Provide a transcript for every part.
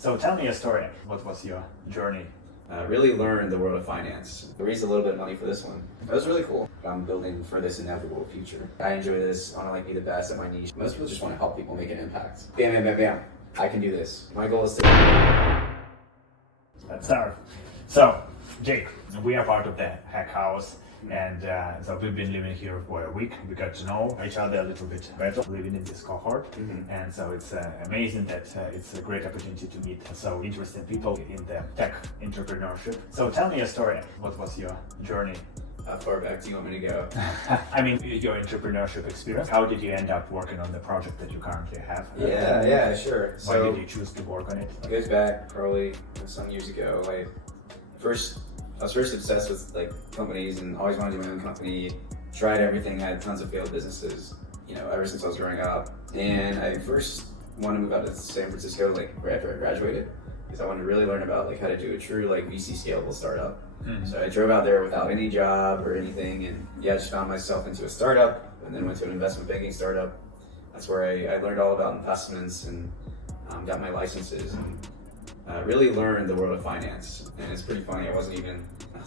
So tell me a story. What was your journey? Really learned the world of finance. I raised a little bit of money for this one. That was really cool. I'm building for this inevitable future. I enjoy this. I want to be the best at my niche. Most people just want to help people make an impact. Bam, bam, bam, bam. I can do this. My goal is to... Let's start. So, Jake, we are part of the Hack House. And so we've been living here for a week. We got to know each other a little bit better, living in this cohort. And so it's amazing that it's a great opportunity to meet so interesting people in the tech entrepreneurship. So tell me a story. What was your journey? How far back do you want me to go? I mean, your entrepreneurship experience. How did you end up working on the project that you currently have? Yeah, sure. Why did you choose to work on it? It goes back probably some years ago. I was first obsessed with like companies and always wanted to do my own company. Tried everything, had tons of failed businesses, ever since I was growing up. And I first wanted to move out to San Francisco like right after I graduated because I wanted to really learn about like how to do a true like VC scalable startup. So I drove out there without any job or anything, and I just found myself into a startup, and then went to an investment banking startup. That's where I learned all about investments and got my licenses and really learned the world of finance. And it's pretty funny. I was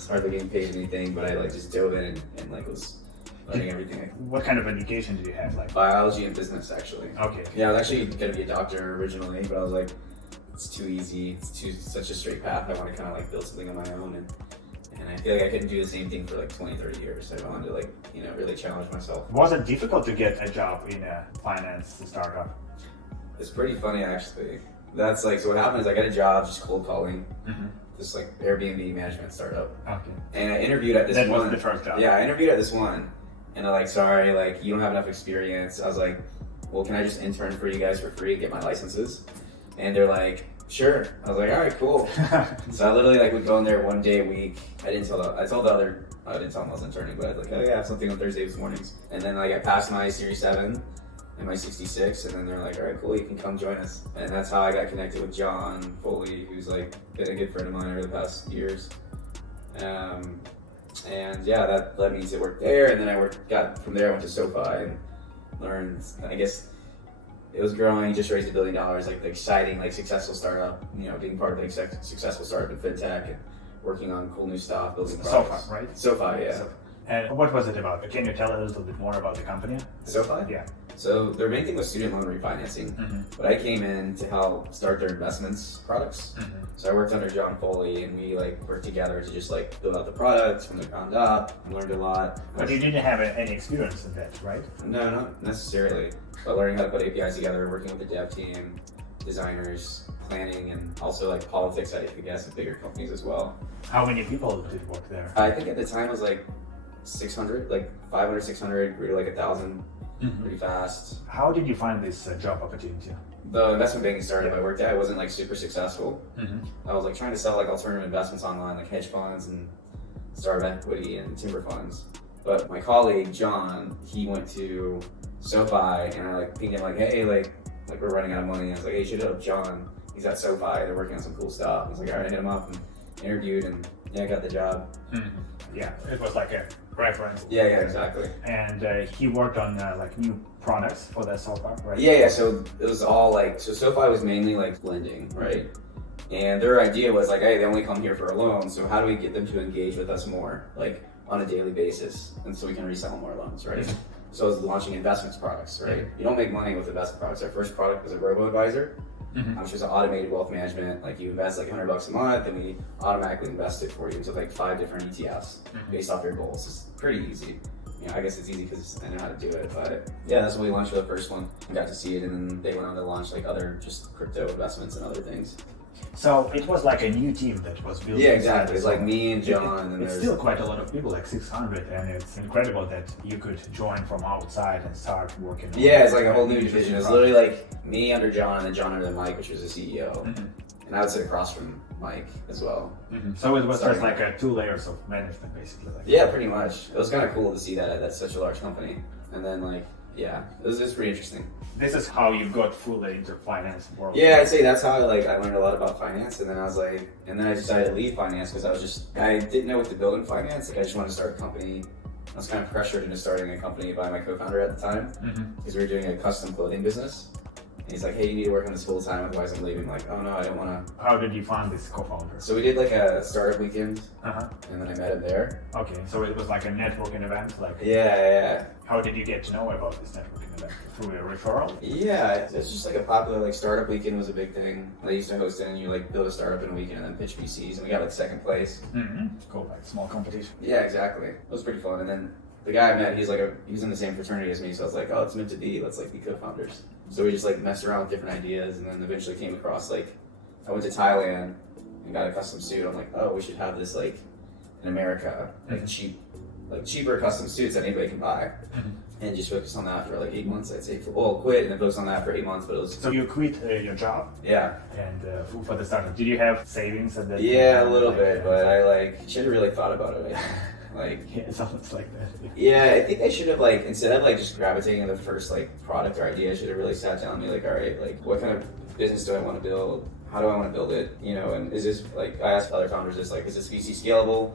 hardly getting paid anything, but I like just dove in and like was learning everything. What kind of education did you have? Like biology and business, actually. Okay. Yeah, I was actually gonna be a doctor originally, but I was like, it's too easy. Such a straight path. I want to kind of like build something on my own, and I feel like I couldn't do the same thing for like 20, 30 years. I wanted to like, really challenge myself. Was it difficult to get a job in a finance startup? It's pretty funny, actually. That's like, so what happened is I got a job just cold calling, this like Airbnb management startup. Okay. And I interviewed at this one. That was the first job? Yeah, I interviewed at this one. And they're like, sorry, like you don't have enough experience. I was like, well, can I just intern for you guys for free and get my licenses? And they're like, sure. I was like, all right, cool. So I literally like would go in there one day a week. I didn't tell them I was interning, but I was like, oh yeah, I have something on Thursdays mornings. And then like I passed my Series 7 and my 66, and then they're like, all right, cool, you can come join us. And that's how I got connected with John Foley, who's like been a good friend of mine over the past years. And yeah, that led me to work there. And then from there I went to SoFi and learned, I guess, it was growing, just raised $1 billion, like the exciting, like successful startup, being part of the successful startup in fintech and working on cool new stuff, building products. SoFi, right? SoFi, yeah. And what was it about? Can you tell a little bit more about the company? SoFi? Yeah. So their main thing was student loan refinancing, but I came in to help start their investments products. So I worked under John Foley, and we like worked together to just like build out the products from the ground up. I learned a lot. But you didn't have any experience in that, right? No, not necessarily. But learning how to put APIs together, working with the dev team, designers, planning, and also like politics, I guess, at bigger companies as well. How many people did work there? I think at the time it was like 600, like 500, 600, grew to like 1,000 pretty fast. How did you find this job opportunity? The investment banking startup I worked at wasn't like super successful. I was like trying to sell like alternative investments online, like hedge funds and startup equity and timber funds. But my colleague, John, he went to SoFi, and I like pinged him like, hey, like we're running out of money. I was like, hey, you should hit up John. He's at SoFi. They're working on some cool stuff. I was like, all right, I hit him up and interviewed, and yeah, I got the job. Yeah, it was like a reference. Yeah, exactly. And he worked on like new products for that SoFi, right? Yeah. So it was all like, so SoFi was mainly like lending, right? And their idea was like, hey, they only come here for a loan, so how do we get them to engage with us more, like on a daily basis, and so we can resell more loans, right? So it was launching investments products, right? You don't make money with investment products. Our first product was a robo-advisor, which was an automated wealth management. Like you invest like $100 a month, and we automatically invest it for you into like 5 different ETFs based off your goals. It's pretty easy. I guess it's easy because I know how to do it, but yeah, that's when we launched the first one. I got to see it, and then they went on to launch like other just crypto investments and other things. So it was like a new team that was built. Yeah, exactly. It's like me and John. And it's still quite a lot of people, like 600, and it's incredible that you could join from outside and start working. Yeah, it's like a whole new division. It's literally like me under John and then John under Mike, which was the CEO. And I would sit across from Mike as well. So it was just like 2 layers of management, basically. Like yeah, pretty much. It was kind of cool to see that at such a large company. And then like, yeah, it was pretty interesting. This is how you got fully into finance world. Yeah, I'd say that's how I learned a lot about finance, and then I decided to leave finance because I didn't know what to build in finance. Like I just wanted to start a company. I was kind of pressured into starting a company by my co-founder at the time because we were doing a custom clothing business, he's like, hey, you need to work on this full time, otherwise I'm leaving. I'm like, oh no, I don't want to. How did you find this co-founder? So we did like a startup weekend, Uh-huh. and then I met him there. Okay, so it was like a networking event, like. Yeah. How did you get to know about this networking event? Through a referral? Yeah, it's just like a popular like startup weekend was a big thing. They used to host it, and you like build a startup in a weekend and then pitch VCs, and we got like second place. Mm-hmm. Cool, like small competition. Yeah, exactly. It was pretty fun. And then the guy I met, he's in the same fraternity as me, so I was like, oh, it's meant to be. Let's like be co-founders. So we just like messed around with different ideas, and then eventually came across like I went to Thailand and got a custom suit. I'm like, oh, we should have this like in America, like cheaper custom suits that anybody can buy. And just focus on that for like 8 months, I'd say. Quit and then focus on that for 8 months. But it was So you quit your job? Yeah. And for the startup, did you have savings at that? Yeah, a little bit, but I like should have really thought about it. Like yeah, it sounds like that. yeah, I think I should have like instead of like just gravitating to the first like product or idea, I should have really sat down and be like, all right, like what kind of business do I want to build? How do I want to build it? You know, and is this like I asked other founders this like, is this VC scalable?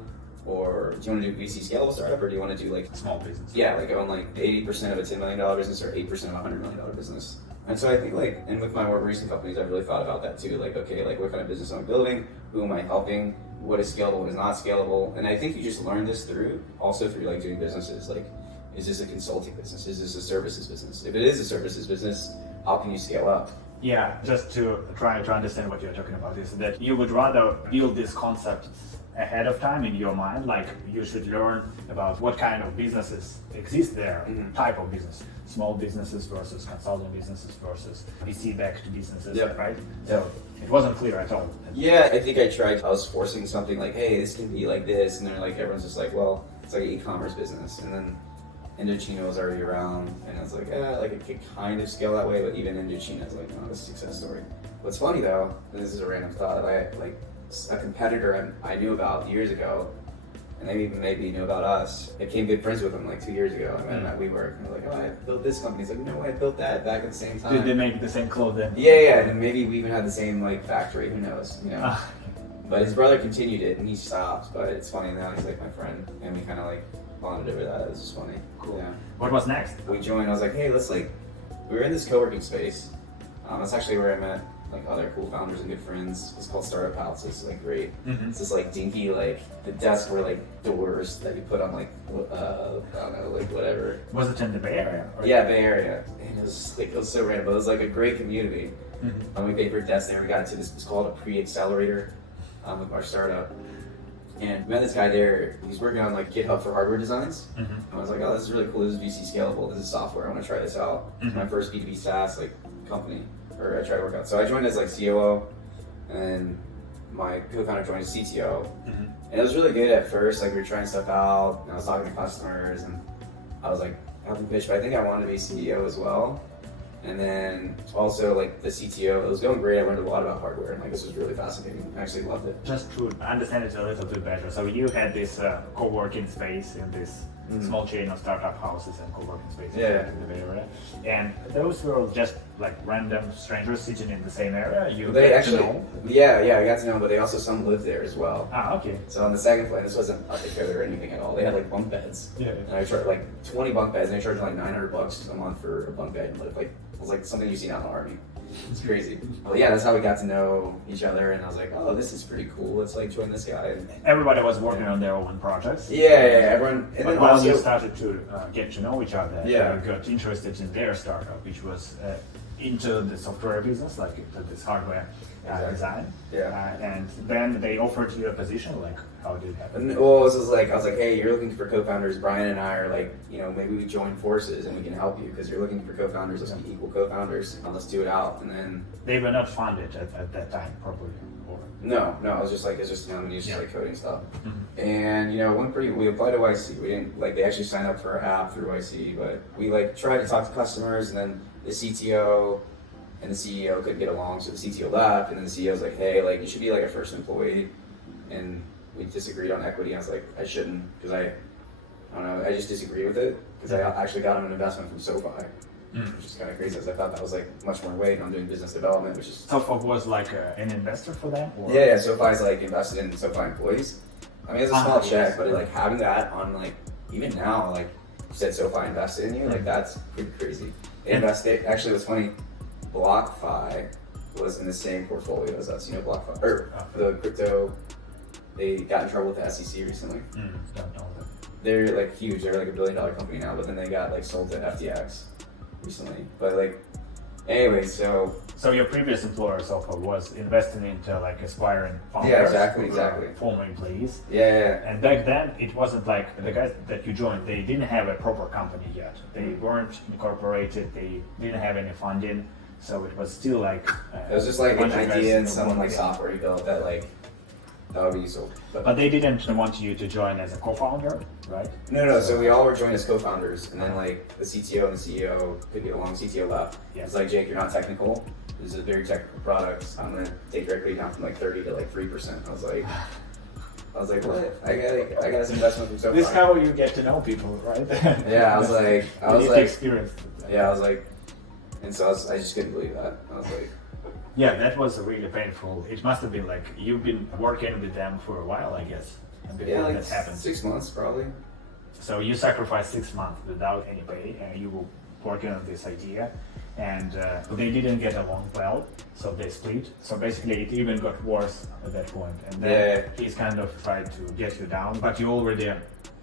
Or do you want to do VC scalable startup, or do you want to do like small business? Yeah, like own like 80% of a $10 million business or 8% of a $100 million business. And so I think like, and with my more recent companies, I've really thought about that too. Like, okay, like what kind of business am I building? Who am I helping? What is scalable? What is not scalable? And I think you just learn this through like doing businesses. Like, is this a consulting business? Is this a services business? If it is a services business, how can you scale up? Yeah, just to try to understand what you're talking about is that you would rather build these concepts ahead of time in your mind, like you should learn about what kind of businesses exist there, type of business, small businesses versus consulting businesses versus VC-backed businesses, right? So it wasn't clear at all. Yeah, I think I was forcing something like, hey, this can be like this, and then like everyone's just like, well, it's like an e-commerce business, and then Indochino was already around, and I was like, like it could kind of scale that way, but even Indochino is like not a success story. What's funny though, and this is a random thought, a competitor I knew about years ago, and they even maybe knew about us. I became good friends with him like 2 years ago. I met him at WeWork, and they're like, oh, I built this company. He's like, no, I built that back at the same time. Did they make the same clothing? Yeah, and maybe we even had the same like factory. Who knows? You know. But his brother continued it, and he stopped. But it's funny now. He's like my friend, and we kind of like bonded over that. It was just funny. Cool. Yeah. What was next? We joined. I was like, hey, let's like. We were in this co-working space. That's actually where I met like other cool founders and good friends. It's called Startup House. It's like great. It's this like dinky like the desks were like doors that you put on like I don't know, like whatever. Was it in the Bay Area? Yeah, Bay Area. And it was so random, but it was like a great community. And we paid for desks there. We got into this. It's called a pre-accelerator with our startup. And we met this guy there. He's working on like GitHub for hardware designs. And I was like, oh, this is really cool. This is VC scalable. This is software. I want to try this out. It's my first B2B SaaS like company. Or I tried to work out. So I joined as like COO, and then my co-founder joined as CTO. And it was really good at first. Like we were trying stuff out, and I was talking to customers, and I was like helping pitch. But I think I wanted to be CEO as well. And then also like the CTO, it was going great. I learned a lot about hardware, and like this was really fascinating. I actually loved it. Just to understand it a little bit better. So you had this co-working space in this small chain of startup houses and co-working spaces in the Bay Area, and those were just like random strangers sitting in the same area. They actually, I got to know, but they also some lived there as well. Okay. So on the second floor, this wasn't up the code or anything at all. They had like bunk beds. And I charged like 20 bunk beds, and I charged like $900 a month for a bunk bed. Like it was like something you see out in the army. It's crazy. But yeah, that's how we got to know each other, and I was like, oh, this is pretty cool. Let's like join this guy. Everybody was working on their own projects. Everyone. And but while you started to get to know each other, you got interested in their startup, which was into the software business, like into this hardware design. And then they offered you a position. Like, how did it happen? Well, this was like I was like, hey, you're looking for co-founders. Brian and I are like, you know, maybe we join forces and we can help you because you're looking for co-founders. Let's be equal co-founders. Let's do it out. And then they were not funded at that time, probably. No, it was just like it's just like coding stuff. And you know, we applied to YC. We didn't like they actually signed up for our app through YC, but we like tried to talk to customers, and then the CTO and the CEO couldn't get along, so the CTO left, and then the CEO was like, hey, like you should be like a first employee, and we disagreed on equity. I was like, I shouldn't, because I don't know, I just disagreed with it because I actually got him an investment from SoFi. Which is kind of crazy, because I thought that was like much more weight on doing business development, which is... SoFi was like an investor for them? Or? Yeah, SoFi's like invested in SoFi employees. I mean, it's a small check, but like having that on like, even now, like you said SoFi invested in you, like that's pretty crazy. They invested, actually what's funny, BlockFi was in the same portfolio as us. You know, BlockFi, or the crypto. They got in trouble with the SEC recently. Don't know that. They're like huge. They're like $1 billion company now, but then they got like sold to FTX recently. But like, anyway, so your previous employer, SoFi, was investing into like aspiring founders. Yeah, exactly, who were exactly. Former employees. yeah. And back then, it wasn't like the guys that you joined, they didn't have a proper company yet. They weren't incorporated, they didn't have any funding. So it was still like... It was just like a an bunch of guys idea and who someone like wanted it. software he built that like, that would be useful. But they didn't want you to join as a co-founder, right? No, so we all were joined as co-founders, and then like the CTO and the CEO could get along. CTO left. Yeah. It's like, Jake, you're not technical. This is a very technical product. I'm gonna take your equity down from like 30 to like 3%. I was like, what? I got this investment from SoFi. This is how you get to know people, right? Yeah, I was like, experience. yeah, I was like, and so I just couldn't believe that. I was like, Yeah, that was really painful. It must have been like, you've been working with them for a while, I guess, before yeah, like that happened. 6 months probably. So you sacrificed 6 months without any pay, and you were working on this idea, and they didn't get along well, so they split. So basically, it even got worse at that point, and then he's kind of tried to get you down, but you already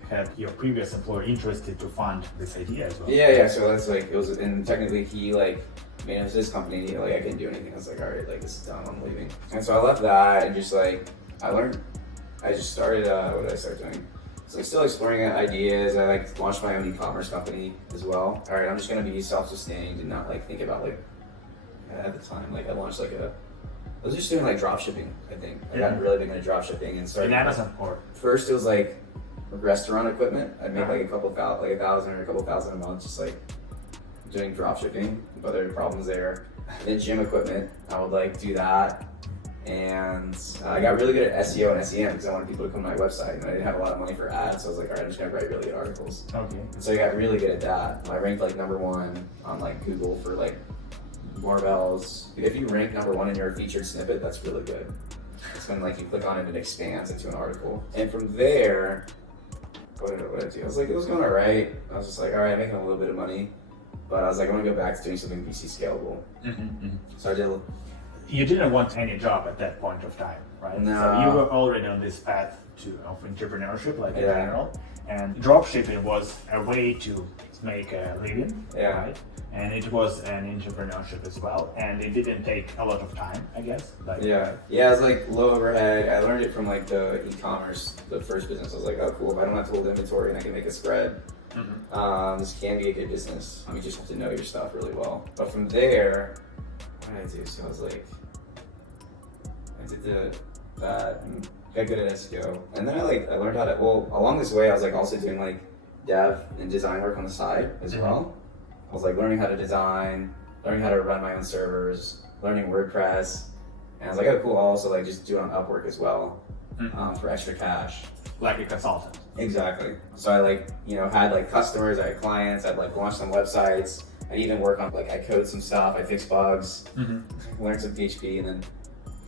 had your previous employer interested to fund this idea as well. Yeah. So that's like, it was, and technically he like, I mean, it was his company. Like, I couldn't do anything. I was like, all right, like, this is done. I'm leaving. And so I left that and just like, I just started, what did I start doing? So like still exploring ideas. I like launched my own e-commerce company as well. All right, I'm just going to be self-sustained and not like think about like, at the time, like I launched like I was just doing like drop shipping, I think. I got really big into drop shipping and started. In Amazon or? First it was like restaurant equipment. I'd make like a couple thousand, like $1,000 or a couple thousand a month, just like doing drop shipping, but there were problems there. Then gym equipment, I would like do that. And I got really good at SEO and SEM because I wanted people to come to my website, and I didn't have a lot of money for ads, so I was like, all right, I'm just gonna write really good articles. Okay. And so I got really good at that. I ranked like #1 on like Google for like barbells. If you rank #1 in your featured snippet, that's really good. It's when like you click on it and it expands into an article. And from there, what did I do? I was like, it was going all right. I was just like, all right, making a little bit of money. But I was like, I want to go back to doing something VC scalable. So I did. You didn't want any job at that point of time, right? No. So you were already on this path of entrepreneurship, like in general. And dropshipping was a way to make a living, right? And it was an entrepreneurship as well. And it didn't take a lot of time, I guess. Like, Yeah, it was like low overhead. I learned it from like the e-commerce, the first business. I was like, oh cool, if I don't have to hold inventory and I can make a spread, this can be a good business. You just have to know your stuff really well. But from there, what did I do? So I was like, I did that and got good at SEO. And then I learned how to, well, along this way, I was like also doing like dev and design work on the side as well. I was like learning how to design, learning how to run my own servers, learning WordPress. And I was like, oh cool, I'll also like just do it on Upwork as well for extra cash. Like a consultant. Exactly. So I like, had like customers, I had clients, I'd like launch some websites. I'd even work on like, I code some stuff, I fix bugs, learn some PHP, and then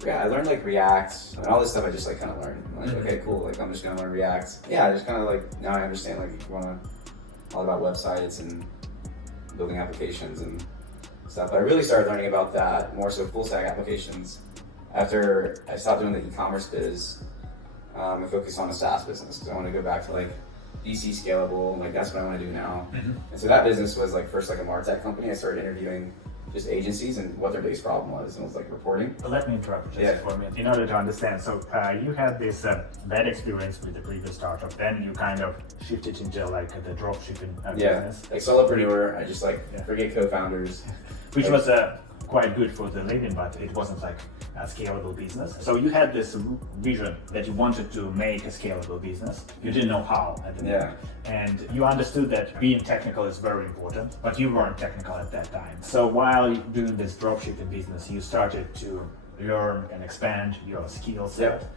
I learned like React and all this stuff. I just like kind of learned. I'm like, okay, cool. Like I'm just gonna learn React. Yeah, I just kind of like, now I understand like you wanna all about websites and building applications and stuff. But I really started learning about that more so full stack applications after I stopped doing the e-commerce biz. I focused on a SaaS business because I want to go back to like VC scalable. Like that's what I want to do now. And so that business was like first like a MarTech company. I started interviewing just agencies and what their biggest problem was, and it was like reporting. But let me interrupt just for a minute in order to understand. So you had this bad experience with the previous startup, then you kind of shifted into like the dropshipping business. Like solopreneur. I just like forget co-founders, which was quite good for the living, but it wasn't like a scalable business. So you had this vision that you wanted to make a scalable business. You didn't know how at the moment. And you understood that being technical is very important, but you weren't technical at that time. So while doing this dropshipping business, you started to learn and expand your skill set,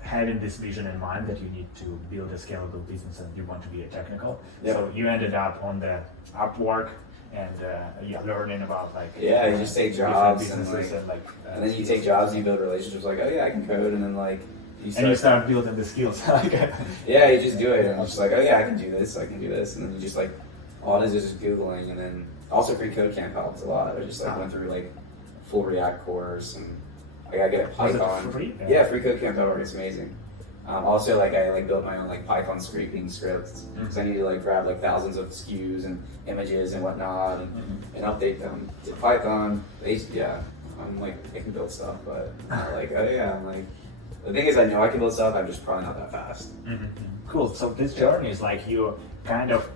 having this vision in mind that you need to build a scalable business and you want to be a technical. So you ended up on the Upwork and learning about like you just take jobs and then you take jobs and you build relationships like, oh yeah, I can code, and then like you start building the skills. You just do it and it's just like, oh yeah, I can do this, and then you just like all it is just Googling, and then also free code camp helps a lot. I just like went through like full React course, and I got good at Was it Python. free? Yeah, free codecamp.org. It's amazing. Also, like I like built my own like Python scraping scripts because I need to like grab like thousands of SKUs and images and whatnot and update them to Python. Yeah, I'm like I can build stuff, but like I'm like the thing is I know I can build stuff. I'm just probably not that fast. Cool. So this journey is like you kind of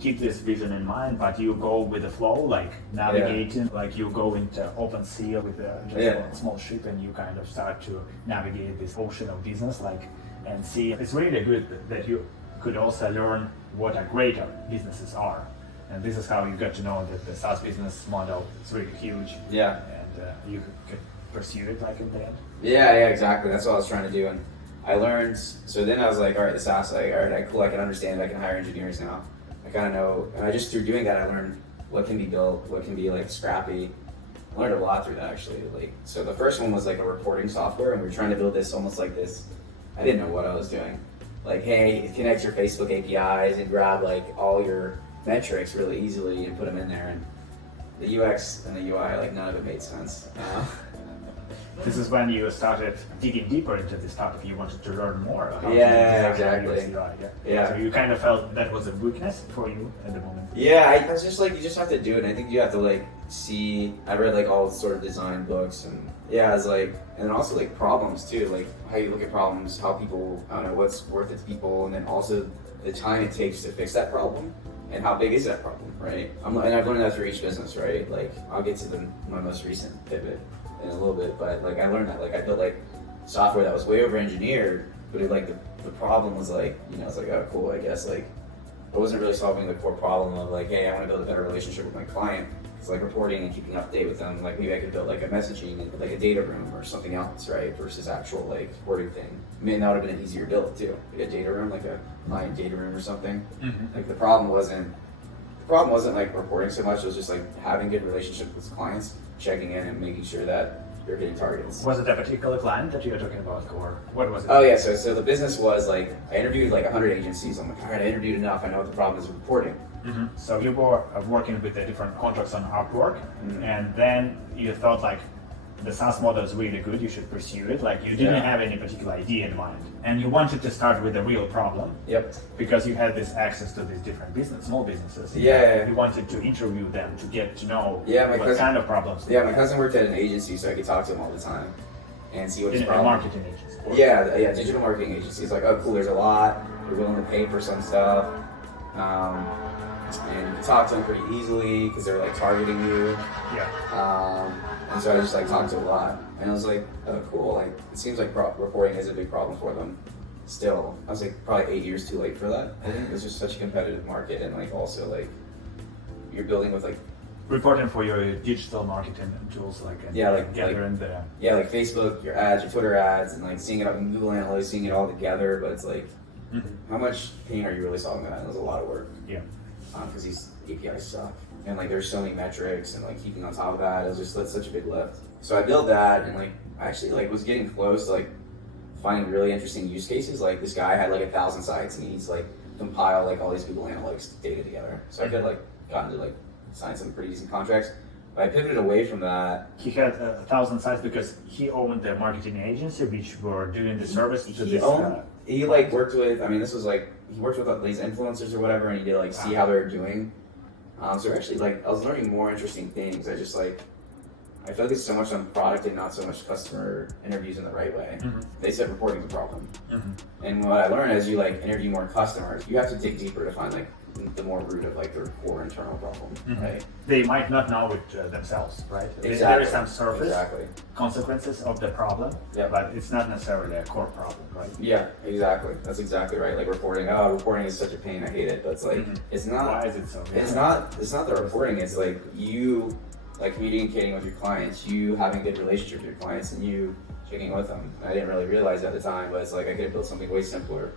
keep this vision in mind, but you go with the flow, like navigating, like you go into open sea with just a small ship, and you kind of start to navigate this ocean of business, like, and see. It's really good that you could also learn what a greater businesses are, and this is how you got to know that the SaaS business model is really huge. Yeah, and you could pursue it like in the end. Yeah, exactly. That's what I was trying to do, and I learned. So then I was like, all right, the SaaS, like, all right, cool. I can understand. I can hire engineers now. I kind of know, and I just through doing that, I learned what can be built, what can be like scrappy. I learned a lot through that actually. Like, so the first one was like a reporting software, and we were trying to build this almost like this. I didn't know what I was doing. Like, hey, it connects your Facebook APIs and grab like all your metrics really easily and put them in there. And the UX and the UI, like none of it made sense. This is when you started digging deeper into this topic. You wanted to learn more about exactly. Yeah. So you kind of felt that was a weakness for you at the moment. Yeah, I was just like, you just have to do it. And I think you have to like see. I read like all sort of design books, and yeah, it's like, and then also like problems too, like how you look at problems, how people, I don't know, what's worth it to people, and then also the time it takes to fix that problem. And how big is that problem, right? And I've learned that through each business, right? Like, I'll get to my most recent pivot in a little bit, but like I learned that, like I built like software that was way over engineered, but it, like the problem was like, you know, it's like, oh cool, I guess like I wasn't really solving the core problem of like, hey, I want to build a better relationship with my client. It's like reporting and keeping up to date with them. Like maybe I could build like a messaging and like a data room or something else, right? Versus actual like reporting thing. I mean, that would have been an easier build too. Like a data room, like a client data room or something. Like the problem wasn't like reporting so much. It was just like having good relationships with clients, checking in and making sure that you're hitting targets. Was it a particular client that you were talking about, or what was it? Oh yeah, so the business was like, I interviewed like 100 agencies. I'm like, all right, I interviewed enough. I know what the problem is with reporting. So you were working with the different contracts on Upwork, and then you thought like, the SaaS model is really good, you should pursue it. Like you didn't have any particular idea in mind, and you wanted to start with a real problem. Yep. Because you had this access to these different small businesses. Yeah. You wanted to interview them to get to know what kind of problems. Yeah, my cousin worked at an agency, so I could talk to him all the time and see what his problem. Marketing agency. Yeah, digital marketing agency. It's like, oh cool, there's a lot. They're willing to pay for some stuff. And you can talk to them pretty easily because they're like targeting you. Yeah. And so I just like talked to a lot, and I was like, oh cool, like it seems like reporting is a big problem for them. Still, I was like probably 8 years too late for that. I think it's just such a competitive market, and like also like you're building with like reporting for your digital marketing tools, like gathering the like Facebook, your ads, your Twitter ads, and like seeing it up in Google Analytics, seeing it all together. But it's like, how much pain are you really solving that? It was a lot of work. Yeah. Because these APIs suck. And like there's so many metrics and like keeping on top of that, it was just such a big lift. So I built that, and like I actually like was getting close to like finding really interesting use cases. Like this guy had like 1,000 sites, and he needs to like compile like all these Google Analytics data together. So I could like gotten to like sign some pretty decent contracts. But I pivoted away from that. He had 1,000 sites because he owned the marketing agency, which were doing the service to this. He like worked with, I mean, this was like, he worked with these influencers or whatever, and he did like see how they were doing. So actually, like, I was learning more interesting things. I just like, I focused so much on product and not so much customer interviews in the right way. They said reporting is a problem. And what I learned as you like interview more customers, you have to dig deeper to find like the more root of like their core internal problem, right? They might not know it themselves, right? Exactly. There is some surface Exactly. consequences of the problem, but it's not necessarily a core problem, right? Yeah, exactly. That's exactly right. Like reporting, reporting is such a pain. I hate it, but it's like it's not. Why is it so? It's not the reporting. It's like you like communicating with your clients, you having a good relationship with your clients, and you kicking with them. I didn't really realize at the time, but it's like I could have built something way simpler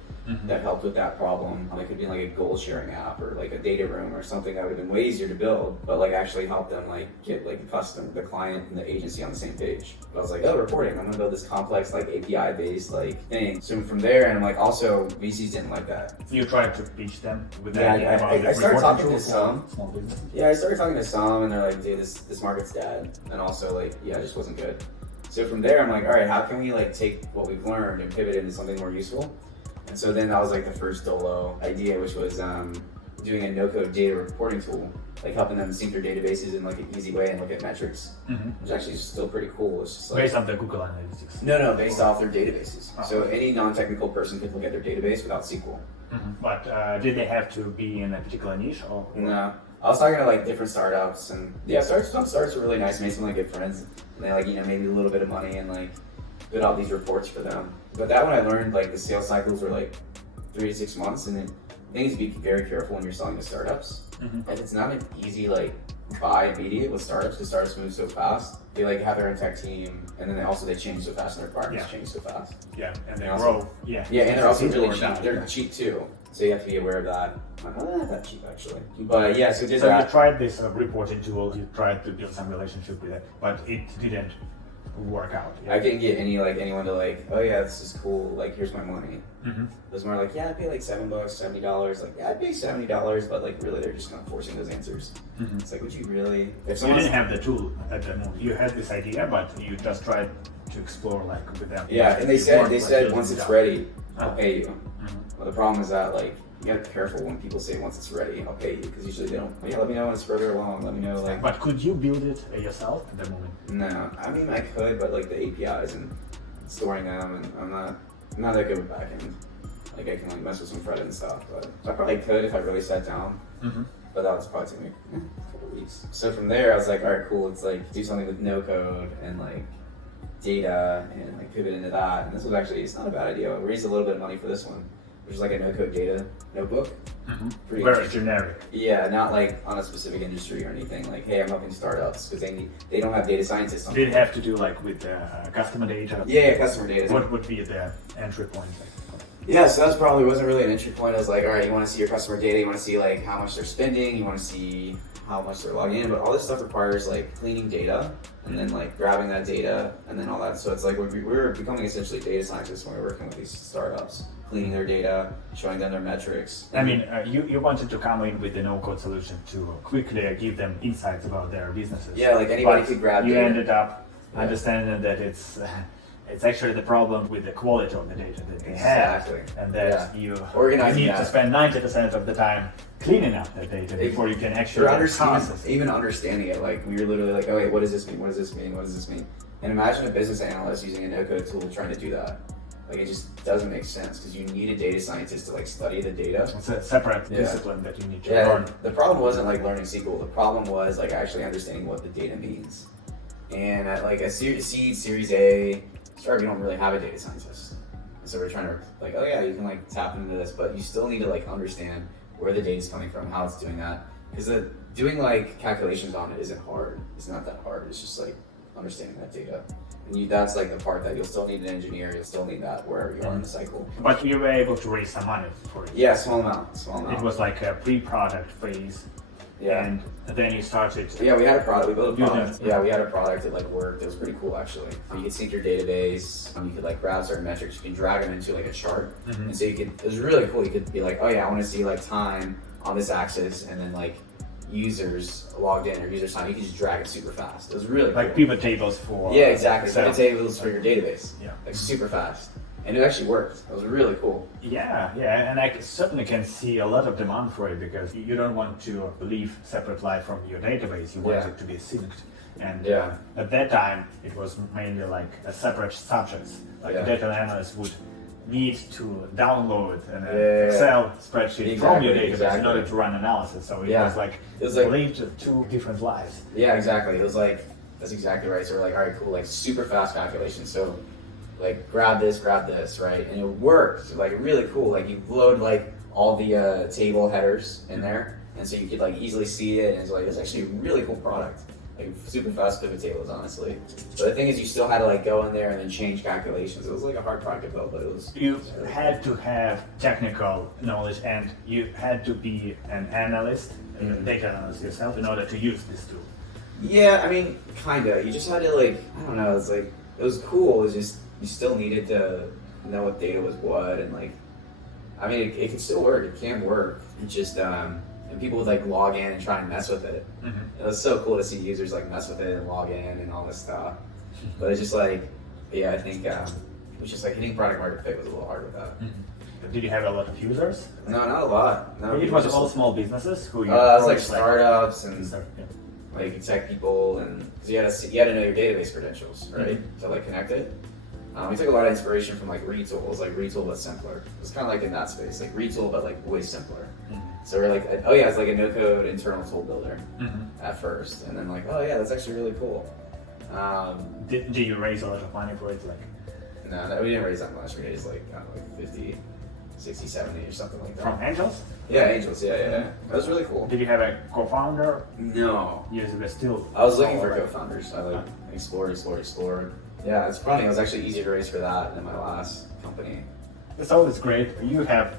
that helped with that problem. It could be like a goal sharing app or like a data room or something that would have been way easier to build, but like actually help them like get like the client and the agency on the same page. But I was like, oh, reporting, I'm gonna build this complex like API based like thing. So from there, and I'm like, also VCs didn't like that. You tried to pitch them with Yeah, that? I started talking to some. Small business. Yeah, I started talking to some, and they're like, dude, this market's dead. And also like, yeah, it just wasn't good. So from there, I'm like, all right, how can we like take what we've learned and pivot into something more useful? And so then that was like the first Dolo idea, which was doing a no-code data reporting tool, like helping them sync their databases in like an easy way and look at metrics, which actually is still pretty cool. It's just like, based on the Google Analytics. No, based off their databases. So any non-technical person could look at their database without SQL. But did they have to be in a particular niche? Or? No. I was talking to like different startups, and yeah, some startups were really nice, made some like good friends, and they like, you know, made me a little bit of money and like did all these reports for them. But that one I learned like the sales cycles were like 3 to 6 months, and then you need to be very careful when you're selling to startups. And it's not an easy like buy immediate with startups because startups move so fast. They like have their own tech team, and then they change so fast, and their requirements change so fast. Yeah, and they also grow. Yeah, and they're also really cheap. Down. They're cheap too, so you have to be aware of that. Not that cheap actually, but yeah. So you tried this reporting tool. You tried to build some relationship with it, but it didn't work out. I couldn't get anyone to like, oh yeah, this is cool. Like, here's my money. It was more like, yeah, I pay like $7, $70. Like, yeah, I pay $70, but like really, they're just kind of forcing those answers. It's like, would you really? If you didn't have the tool at the moment, you had this idea, but you just tried to explore like with them. Yeah, and they said once it's ready, I'll pay you. Well, the problem is that like, you gotta be careful when people say once it's ready, I'll pay you, because usually they don't. Yeah, let me know when it's further along. Let me know like. But could you build it yourself at the moment? No, I mean I could, but like the APIs and storing them, and I'm not that good with backend. Like I can like mess with some front end stuff, but so I probably could if I really sat down. But that was probably take me a couple weeks. So from there, I was like, all right, cool. Let's like do something with no code and like data and like pivot into that. And this was actually, it's not a bad idea. We raised a little bit of money for this one, which is like a no-code data notebook. Very generic. Yeah, not like on a specific industry or anything. Like, hey, I'm helping startups because they don't have data scientists. Did it have to do like with customer data? Yeah, customer data. What would be the entry point? Yeah, so that probably wasn't really an entry point. I was like, all right, you want to see your customer data, you want to see like how much they're spending, you want to see how much they're logging in, but all this stuff requires like cleaning data and then like grabbing that data and then all that. So it's like we're becoming essentially data scientists when we're working with these startups, cleaning their data, showing them their metrics. I mean, you wanted to come in with the no-code solution to quickly give them insights about their businesses. Yeah, like anybody could grab you data. Ended up understanding that it's actually the problem with the quality of the data that they have, and that you need to spend 90% of the time cleaning up that data before you can actually process it. Even understanding it, like we were literally like, oh wait, what does this mean? What does this mean? What does this mean? And imagine a business analyst using a no-code tool trying to do that. Like it just doesn't make sense because you need a data scientist to like study the data. It's a separate discipline that you need to learn. The problem wasn't like learning SQL. The problem was like actually understanding what the data means. And at like a Series A startup, you don't really have a data scientist. And so we're trying to like, oh yeah, you can like tap into this, but you still need to like understand where the data is coming from, how it's doing that. Because doing like calculations on it isn't hard. It's not that hard. It's just like understanding that data. And that's like the part that you'll still need an engineer. You'll still need that wherever you are in the cycle. But you were able to raise some money for it. Yeah, small amount. It was like a pre-product phase. Yeah. And then you started. Yeah, we had a product. We built a product. Yeah, we had a product that like worked. It was pretty cool actually. You could sync your database. You could like grab certain metrics. You can drag them into like a chart. And so you could. It was really cool. You could be like, oh yeah, I want to see like time on this axis, and then like users logged in or user time. You can just drag it super fast. It was really cool. Like pivot tables for. Yeah, exactly. Pivot tables for your database. Yeah. Like super fast. And it actually worked. It was really cool. Yeah, and I certainly can see a lot of demand for it because you don't want to leave separate life from your database. You want it to be synced. And at that time, it was mainly like a separate subjects. Like a data analyst would need to download an Excel spreadsheet from your database in order to run analysis. So it was like lived two different lives. Yeah, exactly. It was like, that's exactly right. So we're like, all right, cool, like super fast calculations. So like grab this, right? And it worked, like really cool. Like you load like all the table headers in there, and so you could like easily see it. And it's like, it's actually a really cool product. like super fast pivot tables, honestly. But the thing is, you still had to like go in there and then change calculations. It was like a hard product to build, but it was. You had to have technical knowledge, and you had to be an analyst, data analyst yourself, in order to use this tool. Yeah, I mean, kinda. You just had to like, I don't know. It's like it was cool. It was just you still needed to know what data was what, and like, I mean, it can still work. It can work. It just and people would like log in and try and mess with it. It was so cool to see users like mess with it and log in and all this stuff. But it's just like, yeah, I think it was just like hitting product market fit was a little hard with that. Did you have a lot of users? No, not a lot. No, It was all small businesses who you. it was like startups and yeah. like tech people, and cause you had to know your database credentials, right, to like connect it. We took a lot of inspiration from like retools, like retool but simpler. It's kind of like in that space, like retool but like way simpler. So we're like, oh yeah, it's like a no-code internal tool builder at first, and then like, oh yeah, that's actually really cool. Did you raise a lot of money for it? Like, no, we didn't raise that much. We raised like 50, 60, 70 or something like that. from angels? Yeah, angels. Yeah. That was really cool. Did you have a co-founder? No. Yes, it was still. I was looking for co-founders. I like explored. Yeah, it's funny. It was actually easier to raise for that than my last company. It's always great. You have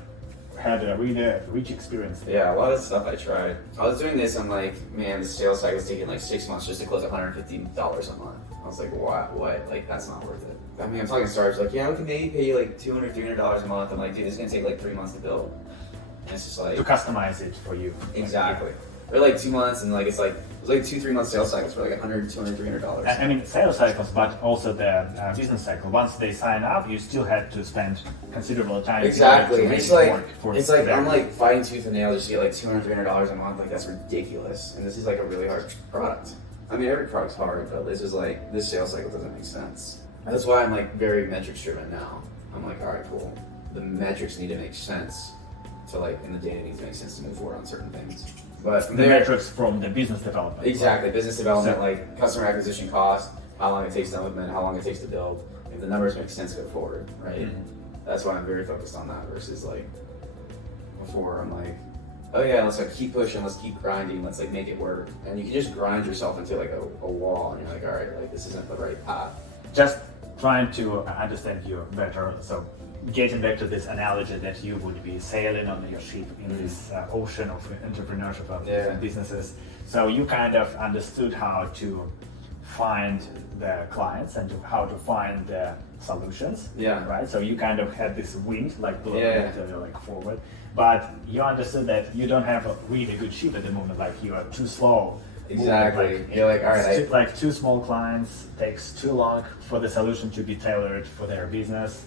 had a really rich experience there. Yeah, a lot of stuff I tried. I was doing this, I'm like, man, the sales cycle is taking like 6 months just to close $150 a month. I was like, what? Like, that's not worth it. I mean, I'm talking startups like, yeah, we can maybe pay you like $200, $300 a month. I'm like, dude, this is gonna take like 3 months to build. And it's just like To customize it for you. exactly. Or like 2 months, and like it was like 2-3 month sales cycles for like $100, $200, $300. I mean, sales cycles, but also the business cycle. Once they sign up, you still had to spend considerable time. Exactly. To And make it's it like work for I'm them. like fighting tooth and nail just to get like $200, $300 a month. Like that's ridiculous. And this is like a really hard product. I mean, every product's hard, but this is like this sales cycle doesn't make sense. That's why I'm like very metrics driven now. I'm like, all right, cool. The metrics need to make sense to like, and the data needs to make sense to move forward on certain things. But from the there, metrics from the business development. exactly, business development, So- like customer acquisition cost, how long it takes to implement, how long it takes to build. If the numbers make sense, go forward, right? That's why I'm very focused on that versus like before I'm like, oh yeah, let's like keep pushing, let's keep grinding, let's like make it work. And you can just grind yourself into like a wall, and you're like, all right, like this isn't the right path. Just trying to understand you better. So, getting back to this analogy that you would be sailing on your ship in this ocean of entrepreneurship of different businesses. So you kind of understood how to find the clients and how to find the solutions. Yeah. Right. So you kind of had this wind, like blowing like forward, but you understood that you don't have a really good ship at the moment. Like you are too slow. Exactly. Like, you're like, all right, like too small clients, takes too long for the solution to be tailored for their business.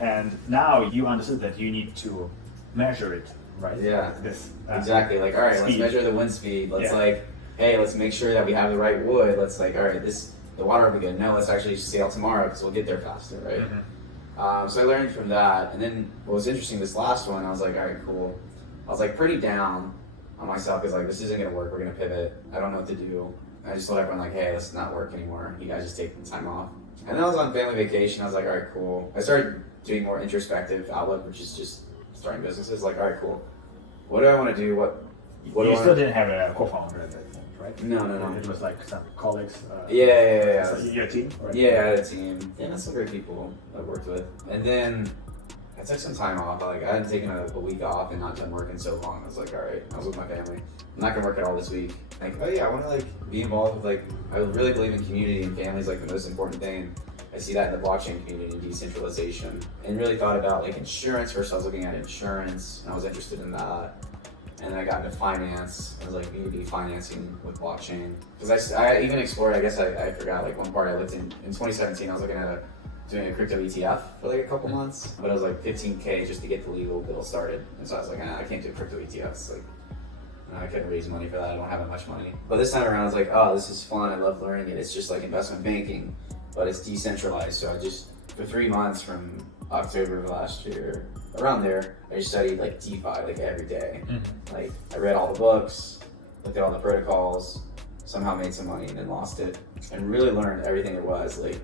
And now you understood that you need to measure it, right? Yeah. This exactly. Like, all right, let's speed. measure the wind speed. Let's like, hey, let's make sure that we have the right wood. Let's like, all right, the water will be good. No, let's actually sail tomorrow because we'll get there faster, right? So I learned from that. And then what was interesting, this last one, I was like, all right, cool. I was like pretty down on myself because like, this isn't gonna work. We're gonna pivot. I don't know what to do. I just told everyone like, hey, let's not work anymore. You guys just take the time off. And then I was on family vacation. I was like, all right, cool. I started doing more introspective outlook, which is just starting businesses. Like, all right, cool. What do I want to do? What do you I still didn't have a co-founder at that point, right? No. It was like some colleagues. Yeah. So your team, right? Yeah, I had a team. Yeah, some great people I worked with. And then I took some time off. Like, I hadn't taken a week off and not done work in so long. I was like, all right, I was with my family. I'm not gonna work at all this week. Like, oh yeah, I want to like be involved with like, I really believe in community, and family is like the most important thing. I see that in the blockchain community and decentralization, and really thought about like insurance. First I was looking at insurance and I was interested in that. And then I got into finance. I was like, B2B financing with blockchain. Because I even explored, I guess I forgot like one part I looked in 2017, I was looking at doing a crypto ETF for like a couple months. But it was like $15K just to get the legal bill started. And so I was like, I can't do crypto ETFs. Like, I couldn't raise money for that. I don't have that much money. But this time around I was like, oh, this is fun. I love learning it. It's just like investment banking, but it's decentralized. So I just, for 3 months from October of last year, around there, I just studied like DeFi like every day. Like I read all the books, looked at all the protocols, somehow made some money and then lost it, and really learned everything there was like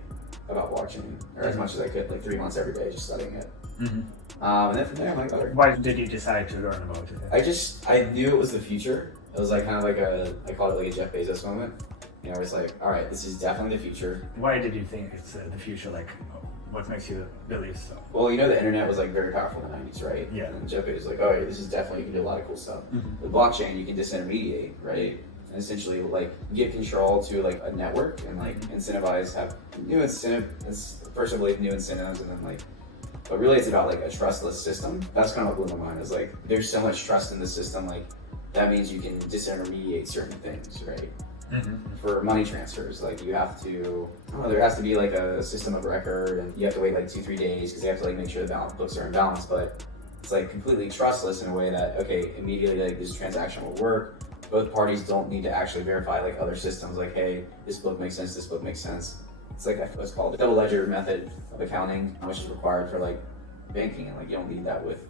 about blockchain, or as much as I could, like 3 months every day just studying it. And then from there, I'm like, oh, Why did you decide to learn about it? I knew it was the future. It was like kind of like I call it like a Jeff Bezos moment. You know, I was like, all right, this is definitely the future. Why did you think it's the future? Like, what makes you believe so? Well, you know, the internet was like very powerful in the 90s, right? Yeah. And Jeff was like, oh, yeah, this is definitely, you can do a lot of cool stuff. Mm-hmm. With blockchain, you can disintermediate, right? And essentially like give control to like a network and like incentivize, have new incentive, first I believe new incentives, and then like, but really it's about like a trustless system. That's kind of what blew my mind, is like, there's so much trust in the system, like that means you can disintermediate certain things, right? Mm-hmm. For money transfers, like you have to, I don't know, there has to be like a system of record, and you have to wait like 2-3 days because they have to like make sure the books are in balance, but it's like completely trustless in a way that, okay, immediately like this transaction will work. Both parties don't need to actually verify like other systems, like, hey, this book makes sense, this book makes sense. It's like what's called the double ledger method of accounting, which is required for like banking, and like you don't need that with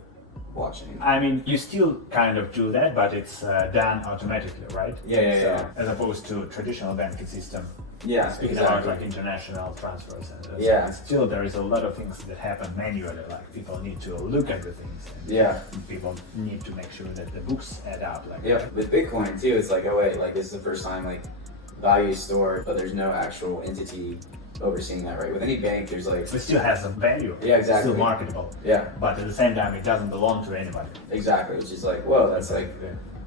blockchain. I mean, you still kind of do that, but it's done automatically, right? Yeah. As opposed to traditional banking system. Yeah, Speaking about like international transfers, and yeah, still there is a lot of things that happen manually. Like people need to look at the things. And yeah. People need to make sure that the books add up. Like yeah. With Bitcoin too, it's like, oh wait, like this is the first time like value is stored, but there's no actual entity overseeing that, right? With any bank, there's like, it still has some value. Yeah, exactly. It's still marketable. Yeah. But at the same time, it doesn't belong to anybody. Exactly, which is like, whoa, that's like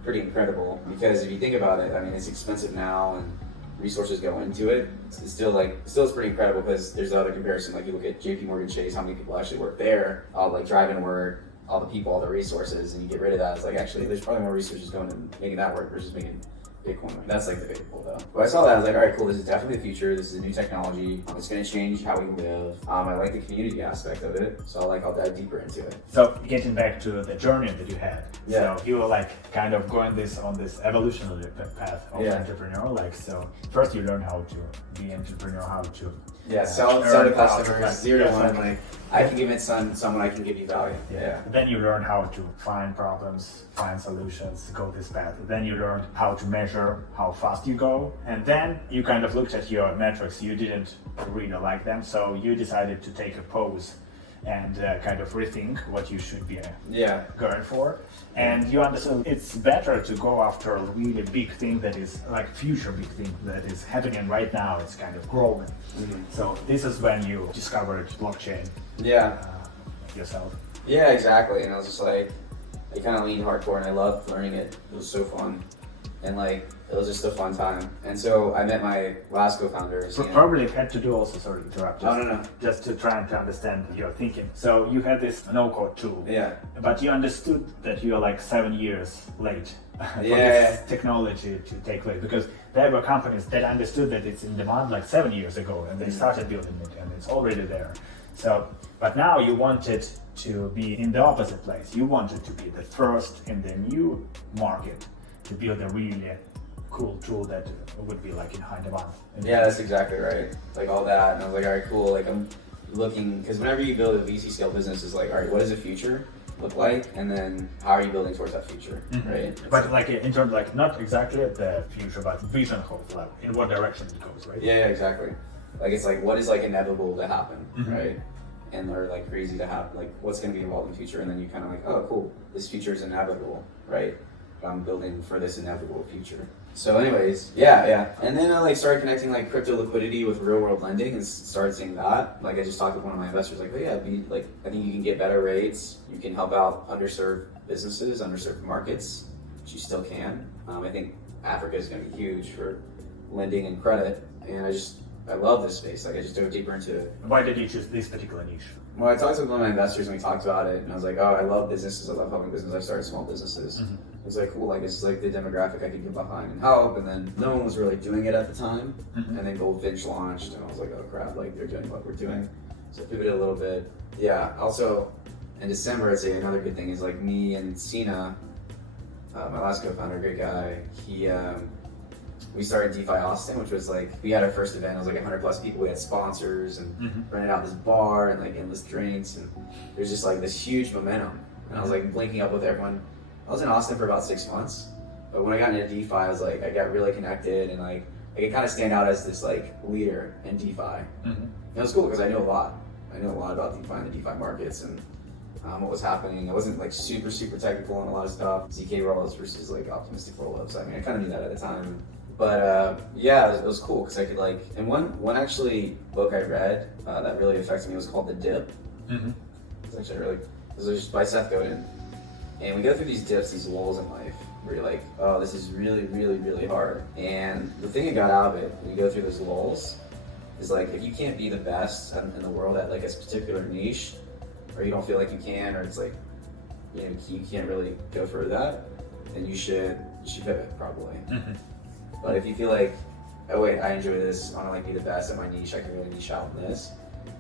pretty incredible. Because if you think about it, I mean, it's expensive now, and resources go into it. It's still is pretty incredible, because there's the other comparison. Like you look at JP Morgan Chase, how many people actually work there, all like driving to work, all the people, all the resources, and you get rid of that. It's like, actually, there's probably more resources going into making that work versus making Bitcoin. That's like the big pull though. When I saw that, I was like, all right, cool, this is definitely the future. This is a new technology. It's going to change how we live. I like the community aspect of it, so I'll dive deeper into it. So getting back to the journey that you had, yeah. So you were like kind of going on this evolutionary path of entrepreneur. Like, so first you learn how to be entrepreneur, how to sell to customers, 0 to 1. Like, I can give it someone, I can give you value. Yeah. Then you learn how to find problems, find solutions, go this path. Then you learned how to measure how fast you go. And then you kind of looked at your metrics. You didn't really like them. So you decided to take a pause and kind of rethink what you should be going for. And you understood it's better to go after a really big thing that is like future big thing that is happening right now. It's kind of growing. Mm-hmm. So this is when you discovered blockchain. Yourself. Yeah, exactly. And I was just like, I kind of leaned hardcore, and I loved learning it. It was so fun. And like, it was just a fun time. And so I met my last co-founders. Probably had to do also, sorry to interrupt. No. Just to try to understand your thinking. So you had this no-code tool. Yeah. But you understood that you are like 7 years late for this technology to take place. Because there were companies that understood that it's in demand like 7 years ago, and they started building it, and it's already there. So, but now you wanted to be in the opposite place. You wanted to be the first in the new market to build a really cool tool that would be like in high demand. Yeah, that's exactly right. Like all that, and I was like, all right, cool. Like I'm looking, because whenever you build a VC scale business, it's like, all right, what does the future look like, and then how are you building towards that future, right? But like in terms, like not exactly the future, but vision of like in what direction it goes, right? Yeah, exactly. Like it's like what is like inevitable to happen, right? And they're like crazy to happen. Like what's going to be involved in the future, and then you kind of like, oh, cool, this future is inevitable, right? I'm building for this inevitable future. So anyways, yeah. And then I like started connecting like crypto liquidity with real world lending, and started seeing that. Like I just talked with one of my investors, like, oh yeah, I think you can get better rates. You can help out underserved businesses, underserved markets, which you still can. I think Africa is going to be huge for lending and credit, and I love this space. Like I just dove deeper into it. Why did you choose this particular niche? Well, I talked to one of my investors and we talked about it, and I was like, oh, I love businesses. I love helping businesses. I started small businesses. It was like, cool, like this is like the demographic I could get behind and help. And then no one was really doing it at the time. And then Goldfinch launched, and I was like, oh crap, like they're doing what we're doing. So I pivoted a little bit. Yeah. Also, in December, I'd say another good thing is like me and Sina, my last co-founder, great guy. We started DeFi Austin, which was like, we had our first event. It was like 100+ people. We had sponsors and rented out this bar and like endless drinks, and there's just like this huge momentum. And I was like linking up with everyone. I was in Austin for about 6 months, but when I got into DeFi, I was like, I got really connected, and like I could kind of stand out as this like leader in DeFi. And it was cool because I knew a lot. I knew a lot about DeFi and the DeFi markets and what was happening. I wasn't like super technical on a lot of stuff. ZK rollups versus like optimistic rollups. I mean, I kind of knew that at the time. But yeah, it was cool because I could like, and one actually book I read that really affected me was called The Dip. Mm-hmm. It's actually really, it was just by Seth Godin. And we go through these dips, these lulls in life, where you're like, oh, this is really, really, really hard. And the thing I got out of it, when you go through those lulls, is like, if you can't be the best in the world at like a particular niche, or you don't feel like you can, or it's like, you know, you can't really go for that, then you should pivot probably. Mm-hmm. But if you feel like, oh wait, I enjoy this, I want to like be the best at my niche, I can really niche out in this,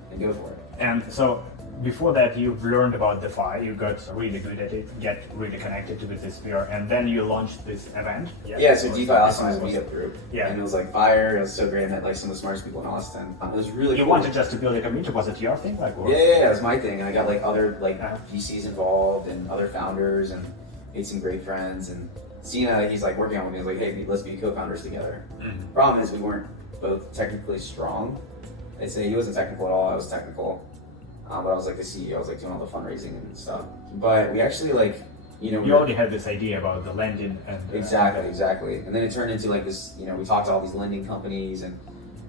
then go for it. And so before that, you've learned about DeFi, you got really good at it, get really connected with this sphere, and then you launched this event. Yeah, so DeFi Austin was a meetup group. Yeah. And it was like fire, it was so great, I met like some of the smartest people in Austin. It was really You cool. wanted just to build a community, was it your thing? Like, or? Yeah, it was my thing. And I got like other like Uh-huh. VCs involved and other founders and made some great friends. And Sina, he's like working on with me, he's like, hey, let's be co-founders together. Mm-hmm. Problem is we weren't both technically strong. I'd say he wasn't technical at all, I was technical. But I was like the CEO, I was like doing all the fundraising and stuff. But we actually like, you know, You already had this idea about the lending and... Exactly. And then it turned into like this, you know, we talked to all these lending companies and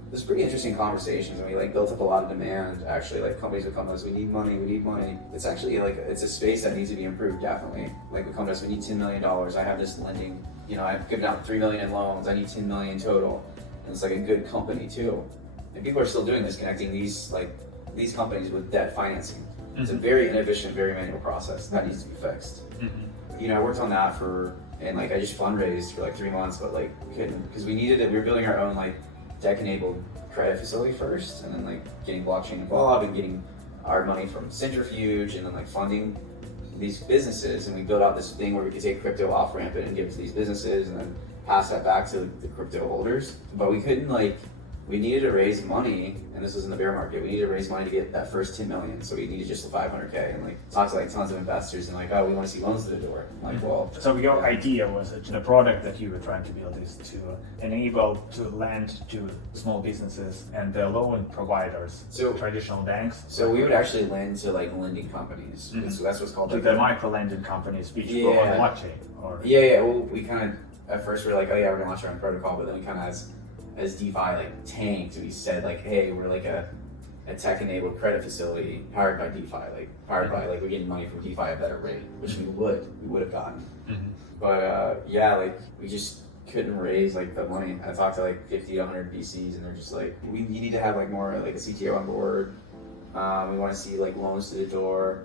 it was pretty interesting conversations and we like built up a lot of demand actually. Like companies would come to us, we need money. It's actually like, it's a space that needs to be improved definitely. Like we come to us, we need $10 million. I have this lending, you know, I've given out $3 million in loans, I need 10 million total. And it's like a good company too. And people are still doing this, connecting these companies with debt financing. It's a very inefficient, very manual process that needs to be fixed. Mm-hmm. You know, I worked on that and like I just fundraised for like 3 months, but like we couldn't, because we needed it. We were building our own like tech-enabled credit facility first, and then like getting blockchain involved and getting our money from Centrifuge, and then like funding these businesses. And we built out this thing where we could take crypto off ramp it and give it to these businesses, and then pass that back to the crypto holders. But we couldn't like. We needed to raise money, and this was in the bear market. We needed to raise money to get that first 10 million, so we needed just the 500K, and like talk to like tons of investors, and like, oh, we want to see loans to the door. I'm like, well. So your idea was the product that you were trying to build is to enable to lend to small businesses and the loan providers, So traditional banks. So we would actually lend to like lending companies. Mm-hmm. So that's what's called To like the micro lending companies, which go on blockchain. Or Yeah. Well, we kind of at first we were like, oh yeah, we're gonna launch our own protocol, but then we kind of as DeFi like tanked, we said like, hey, we're like a tech-enabled credit facility powered by DeFi, like powered by like we're getting money from DeFi at a better rate, which we would have gotten. Mm-hmm. But yeah, like we just couldn't raise like the money. I talked to like 50 to 100 VCs, and they're just like, you need to have like more like a CTO on board. We want to see like loans to the door.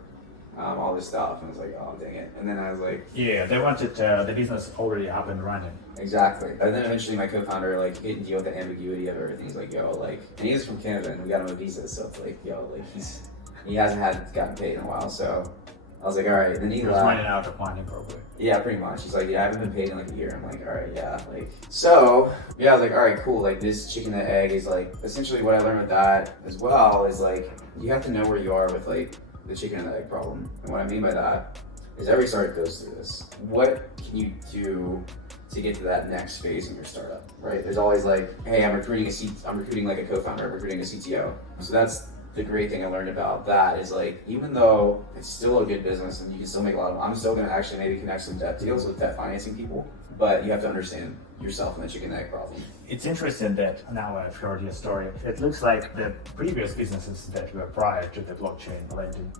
All this stuff, and I was like, oh dang it. And then I was like, yeah, they wanted the business already up and running. Exactly. And then eventually my co-founder like couldn't deal with the ambiguity of everything. He's like, yo, like, and he's from Canada, and we got him a visa, so it's like, yo, like he hasn't gotten paid in a while. So I was like, all right. Then he was running out of money probably. Yeah, pretty much. He's like, yeah, I haven't been paid in like a year. I'm like, all right, yeah, like. So yeah, I was like, all right, cool. Like this chicken and egg is like essentially what I learned with that as well is like you have to know where you are with like the chicken and the egg problem. And what I mean by that is every startup goes through this. What can you do to get to that next phase in your startup, right? There's always like, hey, I'm recruiting like a co-founder, I'm recruiting a CTO. So that's the great thing I learned about that is like, even though it's still a good business and you can still make a lot of money, I'm still gonna actually maybe connect some debt deals with debt financing people, but you have to understand yourself and the chicken and egg problem. It's interesting that now I've heard your story. It looks like the previous businesses that were prior to the blockchain lending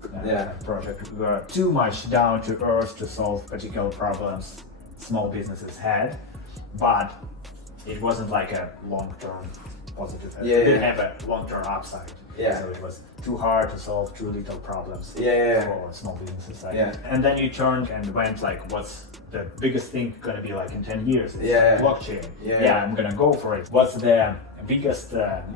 project were too much down to earth to solve particular problems small businesses had, but it wasn't like a long-term positive. It didn't have a long-term upside. Yeah. So it was too hard to solve too little problems for small businesses. And then you turned and went like, what's the biggest thing gonna be like in 10 years? It's blockchain. I'm gonna go for it. What's the biggest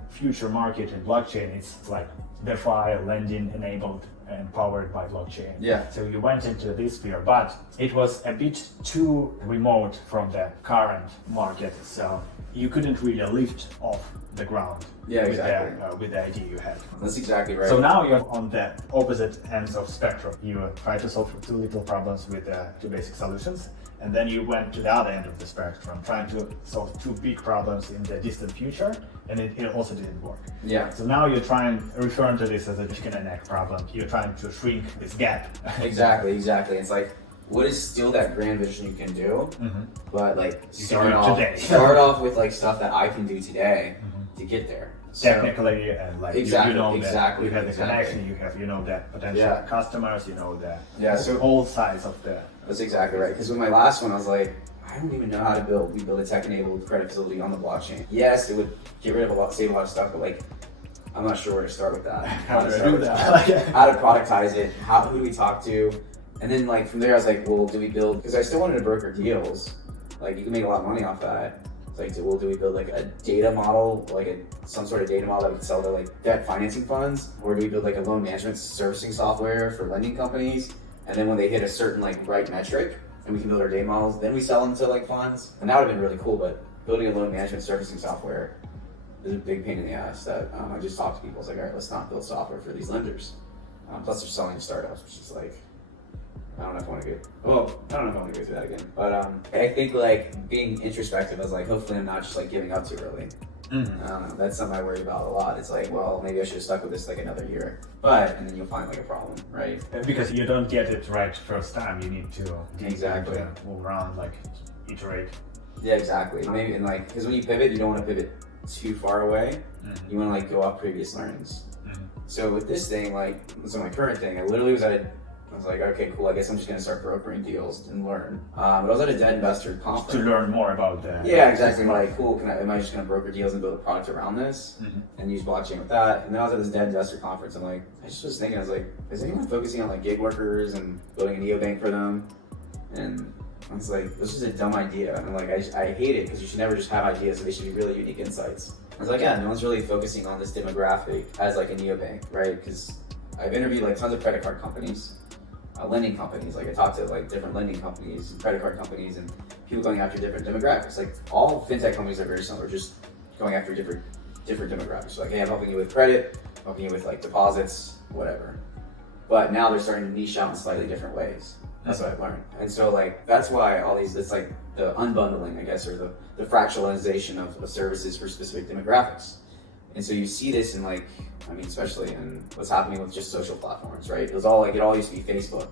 future market in blockchain? It's like DeFi, lending enabled and powered by blockchain. So you went into this sphere, but it was a bit too remote from the current market, so you couldn't really lift off the ground with the idea you had. That's exactly right. So now you're on the opposite ends of spectrum. You try to solve two little problems with two basic solutions, and then you went to the other end of the spectrum, trying to solve two big problems in the distant future, and it also didn't work. So now you're referring to this as a chicken and egg problem. You're trying to shrink this gap. Exactly. It's like what is still that grand vision you can do, but like You can do it today. start off with like stuff that I can do today to get there. So, Technically, and like Exactly, you know exactly, that you have the exactly. connection, you have that potential Yeah. customers, you know that so whole size of the. that's exactly right. Because with my last one, I was like, I don't even know how to build. We build a tech-enabled credit facility on the blockchain. Yes, it would get rid of save a lot of stuff, but like, I'm not sure where to start with that. How to start do with that? how to productize it? Who do we talk to? And then like from there, I was like, well, do we build? Because I still wanted to broker deals. Like you can make a lot of money off that. It's like, well, do we build like a data model, like some sort of data model that we could sell to like debt financing funds, or do we build like a loan management servicing software for lending companies? And then when they hit a certain like right metric, and we can build our data models, then we sell them to like funds, and that would have been really cool. But building a loan management servicing software is a big pain in the ass. That I just talked to people. It's like, all right, let's not build software for these lenders. Plus, they're selling to startups, which is like, I don't know if I want to go. Well, I don't know if I want to go through that again. But I think like being introspective, I was like, hopefully, I'm not just like giving up too early. I don't know. That's something I worry about a lot. It's like, well, maybe I should have stuck with this like another year. And then you'll find like a problem, right? Because you don't get it right first time, you need to Exactly. move around, like iterate. Yeah, exactly. Maybe and like because when you pivot, you don't want to pivot too far away. You want to like go off previous learnings. So with this thing, like so my current thing, I literally was like, okay, cool. I guess I'm just gonna start brokering deals and learn. But I was at a debt investor conference To learn more about that. Yeah, exactly. Like, cool. Am I just gonna broker deals and build a product around this and use blockchain with that? And then I was at this debt investor conference. And like, I just was thinking, I was like, is anyone focusing on like gig workers and building a neobank for them? And I was like, this is a dumb idea. And like, I hate it because you should never just have ideas. So they should be really unique insights. I was like, yeah, no one's really focusing on this demographic as like a neobank, right? Because I've interviewed like tons of credit card companies. Lending companies, like I talked to like different lending companies and credit card companies and people going after different demographics. Like all fintech companies are very similar, just going after different demographics. So like, hey, I'm helping you with credit, helping you with like deposits, whatever. But now they're starting to niche out in slightly different ways. That's what I've learned. And so like, that's why all these, it's like the unbundling, I guess, or the fractionalization of services for specific demographics. And so you see this in like, I mean, especially in what's happening with just social platforms, right? It all used to be Facebook,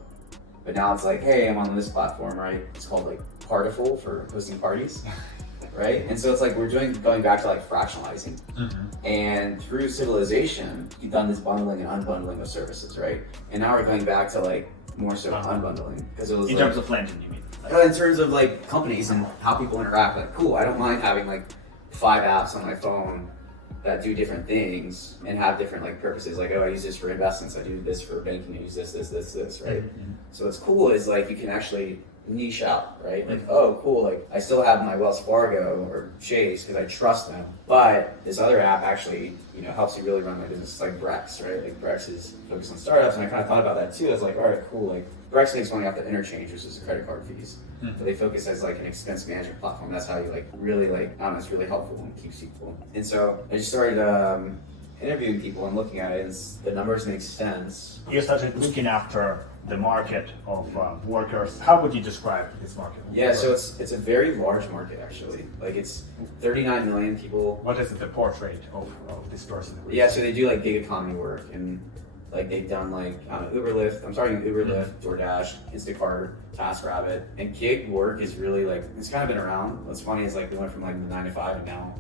but now it's like, hey, I'm on this platform, right? It's called like Partiful for hosting parties, right? And so it's like going back to like fractionalizing, and through civilization, you've done this bundling and unbundling of services, right? And now we're going back to like more so unbundling because it was in terms of lending, you mean? In terms of like companies and how people interact. Like, cool, I don't mind having like 5 apps on my phone that do different things and have different like purposes. Like, oh, I use this for investments, I do this for banking, I use this, right? So what's cool is like you can actually niche out, right? Like, oh, cool, like I still have my Wells Fargo or Chase because I trust them, but this other app actually, you know, helps you really run my business. It's like Brex, right? Like Brex is focused on startups, and I kind of thought about that too. I was like, all right, cool, like Brex makes money off the interchange, which is the credit card fees. But they focus as like an expense management platform. That's how you like really like, I don't know, it's really helpful and keeps people. And so I just started interviewing people and looking at it, and the numbers make sense. You started looking after the market of workers. How would you describe this market? Yeah, so it's a very large market actually. Like it's 39 million people. What is the portrait of this person? Yeah, so they do like gig economy work, and like they've done like Uber Lyft. I'm starting Uber Lyft, DoorDash, Instacart, TaskRabbit, and gig work is really like it's kind of been around. What's funny is like we went from like 9 to 5 and now,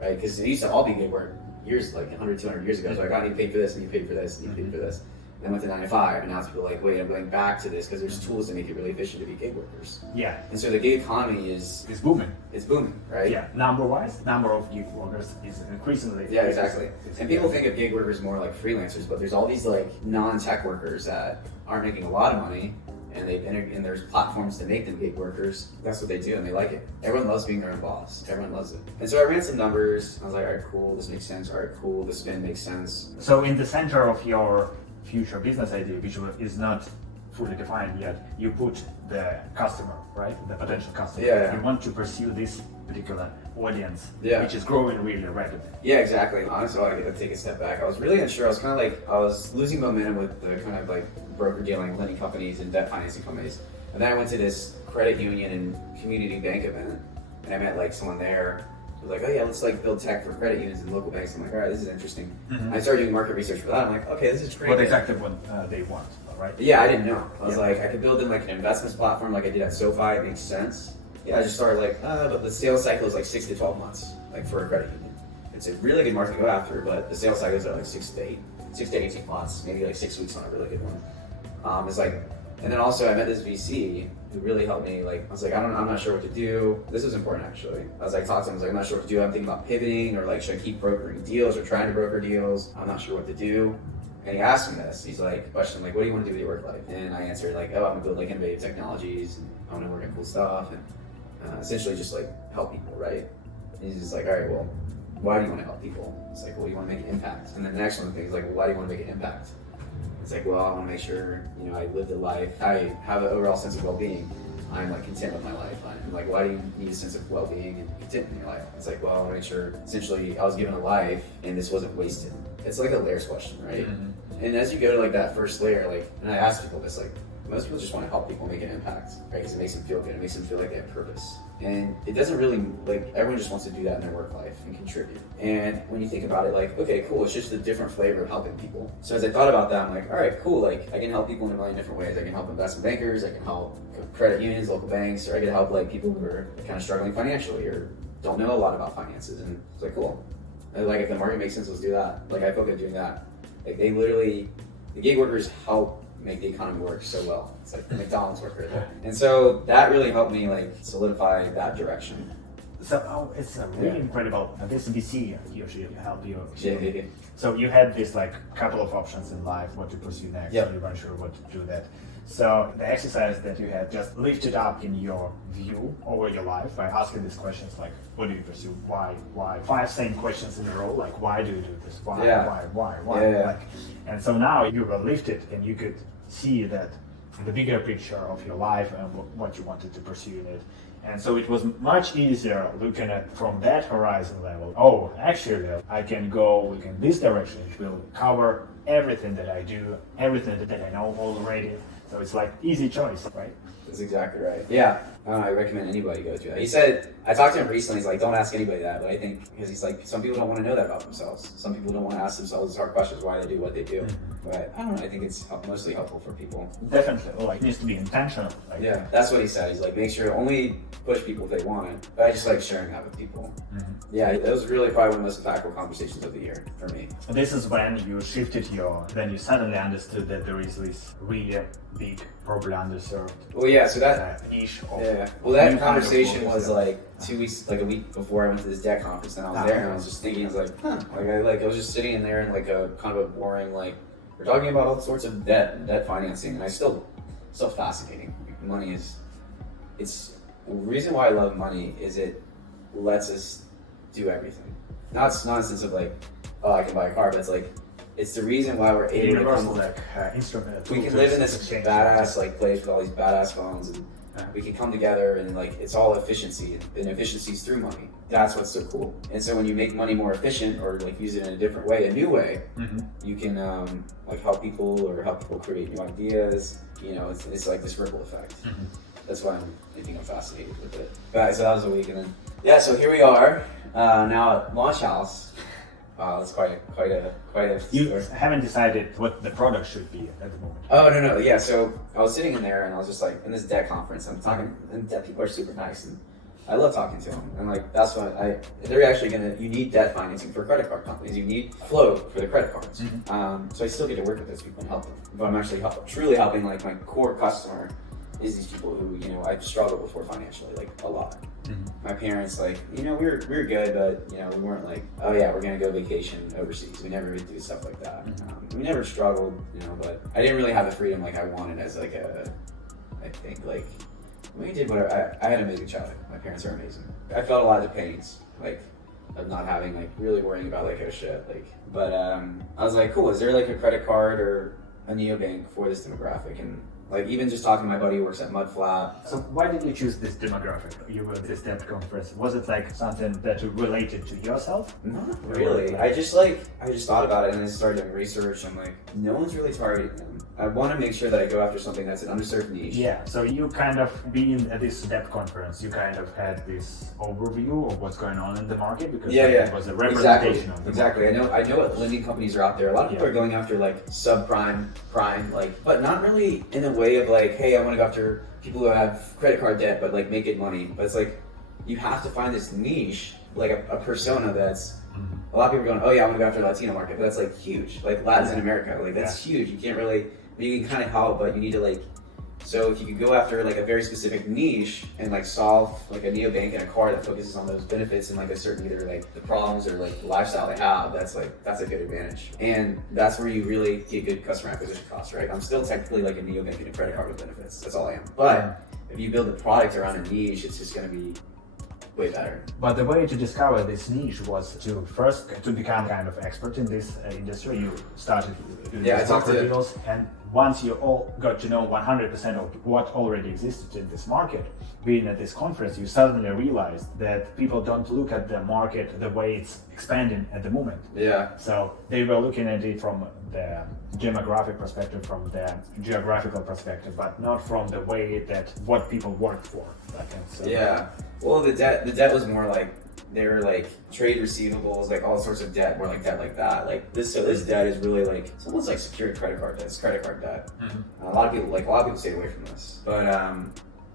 right? Because it used to all be gig work years, like 100, 200 years ago. So like, I need to pay for this, and you paid for this, and you paid for this. Then went to 9 to 5, and now it's people like, wait, I'm going back to this because there's tools that make it really efficient to be gig workers. Yeah. And so the gig economy is booming. It's booming, right? Yeah. Number-wise, number of gig workers is increasingly. Yeah, exactly. And people think of gig workers more like freelancers, but there's all these like non-tech workers that aren't making a lot of money, and and there's platforms to make them gig workers. That's what they do, and they like it. Everyone loves being their own boss. Everyone loves it. And so I ran some numbers. I was like, all right, cool, this makes sense. All right, cool, this spin makes sense. So in the center of your future business idea, which is not fully defined yet, you put the customer, right? The potential customer. Yeah. You want to pursue this particular audience, yeah, which is growing really rapidly. Yeah, exactly. Honestly, I get to take a step back. I was really unsure. I was kind of like, I was losing momentum with the kind of like broker dealing, lending companies and debt financing companies. And then I went to this credit union and community bank event, and I met like someone there. Was like, oh yeah, let's like build tech for credit unions and local banks. I'm like, all right, this is interesting. I started doing market research for that. I'm like, okay, this is great. What exactly what they want? right? Yeah, I didn't know. I was Yeah. like, I could build in like an investments platform like I did at SoFi. It makes sense. Yeah, I just started like, but the sales cycle is like 6 to 12 months, like for a credit union. It's a really good market to go after, but the sales cycles are like 6 to 18 months, maybe like 6 weeks on a really good one. It's like, and then also I met this VC who really helped me. Like, I was like, I'm not sure what to do. This was important actually. I was like, talking to him, I was like, I'm not sure what to do. I'm thinking about pivoting, or like, should I keep brokering deals or trying to broker deals? I'm not sure what to do. And he asked me this. He's like, question like, what do you want to do with your work life? And I answered like, oh, I'm gonna build like innovative technologies, and I want to work on cool stuff, and essentially just like help people, right? And he's just like, all right, well, why do you want to help people? It's like, well, you want to make an impact. And then the next one thing is like, well, why do you want to make an impact? It's like, well, I want to make sure, you know, I live the life, I have an overall sense of well-being. I'm like content with my life. I'm like, why do you need a sense of well-being and content in your life? It's like, well, I want to make sure, essentially, I was given a life and this wasn't wasted. It's like a layers question, right? Mm-hmm. And as you go to like that first layer, like, and I ask people this, like, most people just want to help people make an impact, right? Because it makes them feel good. It makes them feel like they have purpose. And it doesn't really, like, everyone just wants to do that in their work life and contribute. And when you think about it, like, okay, cool, it's just a different flavor of helping people. So as I thought about that, I'm like, all right, cool, like, I can help people in a million different ways. I can help investment bankers, I can help credit unions, local banks, or I can help, like, people who are kind of struggling financially or don't know a lot about finances. And it's like, cool. And, like, if the market makes sense, let's do that. Like, I feel good doing that. Like, they literally, the gig workers help make the economy work so well. It's like the McDonald's worker there. And so that really helped me like solidify that direction. So it's really incredible. This VC usually help you. Yeah. So you had this like couple of options in life, what to pursue next. Yep. So you weren't sure what to do that. So the exercise that you had just lifted up in your view over your life by asking these questions like, what do you pursue? Why? 5 same questions in a row, like why do you do this? Why? Yeah. Like, and so now you were lifted and you could see that the bigger picture of your life and what you wanted to pursue in it. And so it was much easier looking at from that horizon level. Oh, actually, I can go in this direction. It will cover everything that I do, everything that I know already. So it's like easy choice, right? That's exactly right. Yeah, I recommend anybody go through that. He said, I talked to him recently, he's like, don't ask anybody that, but I think, because he's like, some people don't want to know that about themselves. Some people don't want to ask themselves hard questions, why they do what they do. But I don't know, I think it's mostly helpful for people. Definitely, like it needs to be intentional. Like, yeah, that's what he said. He's like, make sure only push people if they want it. But I just like sharing that with people. Yeah, that was really probably one of the most impactful conversations of the year for me. This is when you shifted then you suddenly understood that there is this really big, probably underserved well, yeah, so that niche of, yeah. Well, that conversation was like 2 weeks, like a week before I went to this debt conference, and I was there, and I was just thinking, I was like, I was just sitting in there in like a kind of a boring, like, we're talking about all sorts of debt and debt financing, and still fascinating. Like, money it's the reason why I love money is it lets us do everything. Not in the sense of like, oh, I can buy a car, but it's like, it's the reason why we're able to come. Instrument. We can live in this badass like place with all these badass phones, and we can come together, and like it's all efficiency, and efficiency's through money. That's what's so cool. And so when you make money more efficient, or like use it in a different way, a new way, you can like help people create new ideas. You know, it's like this ripple effect. That's why I think I'm fascinated with it. But so that was a week, and then so here we are now at Launch House. Wow, that's quite a You haven't decided what the product should be at the moment. Oh no, yeah. So I was sitting in there, and I was just like in this debt conference. I'm talking, and debt people are super nice, and I love talking to them. And like that's what they're actually you need debt financing for credit card companies. You need float for the credit cards. So I still get to work with those people and help them. But I'm actually truly helping like my core customer is these people who, you know, I've struggled before financially, like a lot. My parents, like, you know, we were good, but, you know, we weren't like, oh yeah, we're gonna go vacation overseas. We never would do stuff like that. We never struggled, you know, but I didn't really have the freedom like I wanted as like I think like, we did whatever. I had an amazing childhood. My parents are amazing. I felt a lot of the pains, like, of not having, like, really worrying about like, oh shit, like, but I was like, cool, is there like a credit card or a neobank for this demographic? And like, even just talking to my buddy who works at Mudflap. So why did you choose this demographic? You were at this debt conference. Was it like something that related to yourself? Not really. I just thought about it, and I started doing research. I'm like, no one's really targeting them. I want to make sure that I go after something that's an underserved niche. Yeah, so you kind of, being at this debt conference, you kind of had this overview of what's going on in the market, because it was a representation of the Exactly. market. I know what lending companies are out there. A lot of people are going after like subprime, prime, like, but not really in the way of like, hey, I want to go after people who have credit card debt, but like make it money. But it's like, you have to find this niche, like a persona that's, a lot of people are going, oh yeah, I want to go after the Latino market, but that's like huge, like Latins in America, like that's huge. You can't really, you can kind of help, but you need to like, so if you could go after like a very specific niche and like solve like a neobank and a card that focuses on those benefits and like a certain either like the problems or like the lifestyle they have, that's a good advantage. And that's where you really get good customer acquisition costs, right? I'm still technically like a neobank and a credit card with benefits. That's all I am. But if you build a product around a niche, it's just going to be way better. But the way to discover this niche was to first to become kind of expert in this industry. You started doing videos, and once you all got to know 100% of what already existed in this market, being at this conference, you suddenly realized that people don't look at the market the way it's expanding at the moment. Yeah. So they were looking at it from the demographic perspective, from the geographical perspective, but not from the way that what people work for. Yeah. Well, the debt was more like, they were like trade receivables, like all sorts of debt, more like debt like that. Like this, so this debt is really like, it's almost like secured credit card debt. It's credit card debt. A lot of people stay away from this. But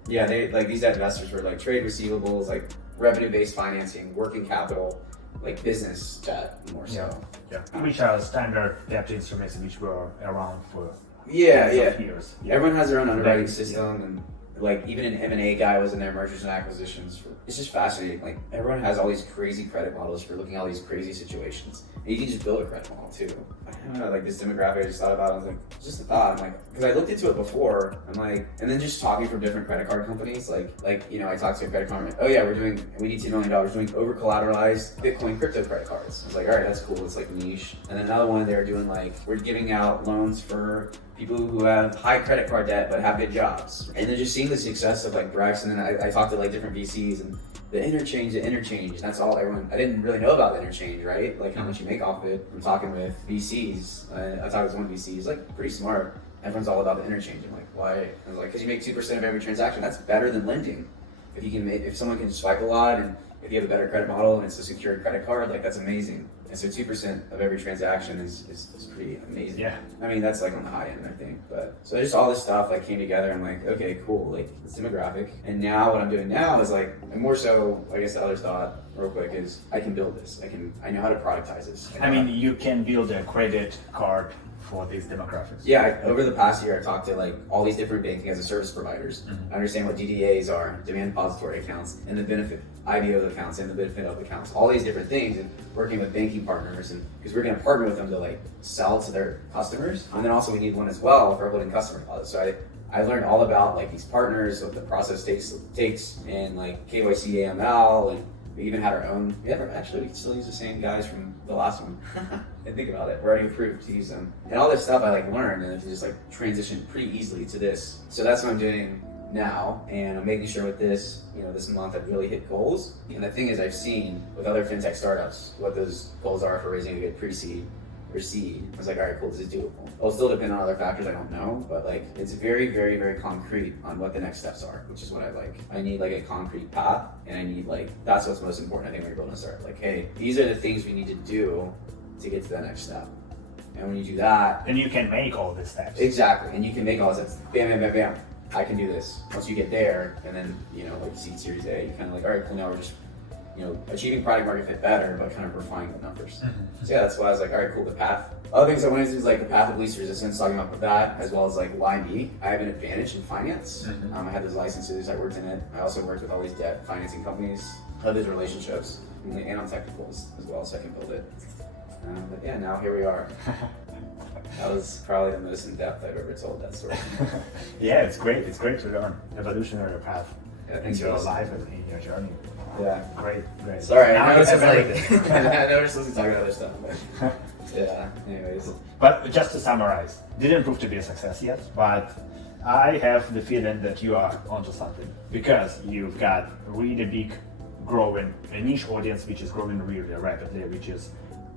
yeah, they like these debt investors were like trade receivables, like revenue-based financing, working capital, like business debt more so. Yeah. Which are standard debt instruments which were around for years. Yeah. Everyone has their own underwriting system, and like even an M&A guy was in there, mergers and acquisitions. It's just fascinating. Like everyone has all these crazy credit models for looking at all these crazy situations. And you can just build a credit model too. I don't know, like this demographic I just thought about, I was like, it's just a thought. I'm like, because I looked into it before, I'm like, and then just talking from different credit card companies, like you know, I talked to a credit card, like, oh yeah, we need $2 million doing over collateralized Bitcoin crypto credit cards. I was like, all right, that's cool. It's like niche. And then another one, they were doing like, we're giving out loans for people who have high credit card debt but have good jobs. And then just seeing the success of like Brex, and then I talked to like different VCs, and the interchange, that's all everyone, I didn't really know about the interchange, right? Like how much you make off it. I'm talking with VCs. I talked with one VC, he's like pretty smart. Everyone's all about the interchange. I'm like, why? I was like, because you make 2% of every transaction. That's better than lending. If someone can swipe a lot, and if you have a better credit model and it's a secured credit card, like that's amazing. And so 2% of every transaction is pretty amazing. Yeah. I mean, that's like on the high end, I think. But so just all this stuff like came together. I'm like, okay, cool. Like it's demographic. And now what I'm doing now is like, and more so, I guess the other thought real quick is I can build this. I know how to productize this. I mean, you can build a credit card for these demographics. Yeah, over the past year, I talked to like all these different banking as a service providers. I understand what DDAs are, demand depository accounts, and the benefit IDO accounts and the benefit of accounts, all these different things, and working with banking partners, and because we're going to partner with them to like sell to their customers, and then also we need one as well for holding customer deposits. So I learned all about like these partners, what the process takes, and like KYC, AML, and we even had our own. We still use the same guys from the last one. And think about it, we're already approved to use them. And all this stuff I like learned, and it just like transitioned pretty easily to this. So that's what I'm doing now, and I'm making sure with this, you know, this month I've really hit goals. And the thing is, I've seen with other fintech startups what those goals are for raising a good pre-seed or seed. I was like, all right, cool, this is doable. It'll still depend on other factors I don't know, but like it's very, very, very concrete on what the next steps are, which is what I like. I need like a concrete path, and I need like, that's what's most important, I think, when you're building a startup. Like, hey, these are the things we need to do to get to that next step. And when you do that, then you can make all the steps. Exactly, and you can make all the steps. Bam, bam, bam, bam. I can do this. Once you get there, and then, you know, like seed series A, you kind of like, all right, cool, now we're just, you know, achieving product market fit better, but kind of refining the numbers. So yeah, that's why I was like, all right, cool, the path. Other things I wanted to do is like the path of least resistance, talking about that, as well as like why me. I have an advantage in finance. I had those licenses, I worked in it. I also worked with all these debt financing companies, had these relationships, and on technicals as well, so I can build it. But yeah, now here we are. That was probably the most in-depth I've ever told that story. Yeah, it's great. It's great to learn evolutionary path in your life and in your journey. Yeah. Great. Sorry, now I know it's like, I know we're supposed to talk about other stuff, but yeah, anyways. But just to summarize, didn't prove to be a success yet, but I have the feeling that you are onto something, because you've got really big growing, a niche audience which is growing really rapidly, which is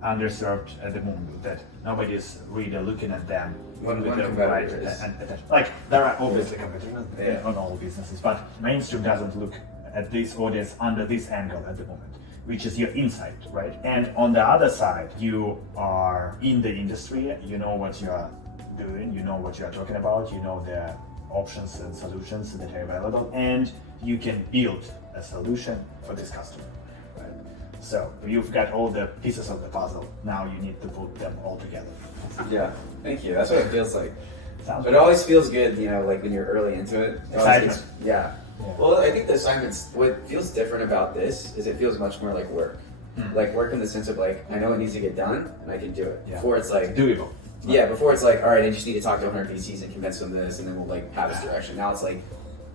underserved at the moment, that nobody's really looking at them One with the competitor right is- attention. Like there are obviously competitors Yeah. on all businesses, but mainstream doesn't look at this audience under this angle at the moment, which is your insight, right? And on the other side, you are in the industry, you know what you are doing, you know what you are talking about, you know the options and solutions that are available, and you can build a solution for this customer, right? So you've got all the pieces of the puzzle. Now you need to put them all together. Yeah, thank you. That's what it feels like. Sounds But it good. always feels good, you know, like when you're early into it. It always Excitement. gets- Yeah. Yeah. Well, I think the assignments, what feels different about this is it feels much more like work. Like work in the sense of like, I know it needs to get done and I can do it. Yeah. Before it's like, Doable. yeah, before it's like, all right, I just need to talk to 100 VCs and convince them this and then we'll like have this direction. Now it's like,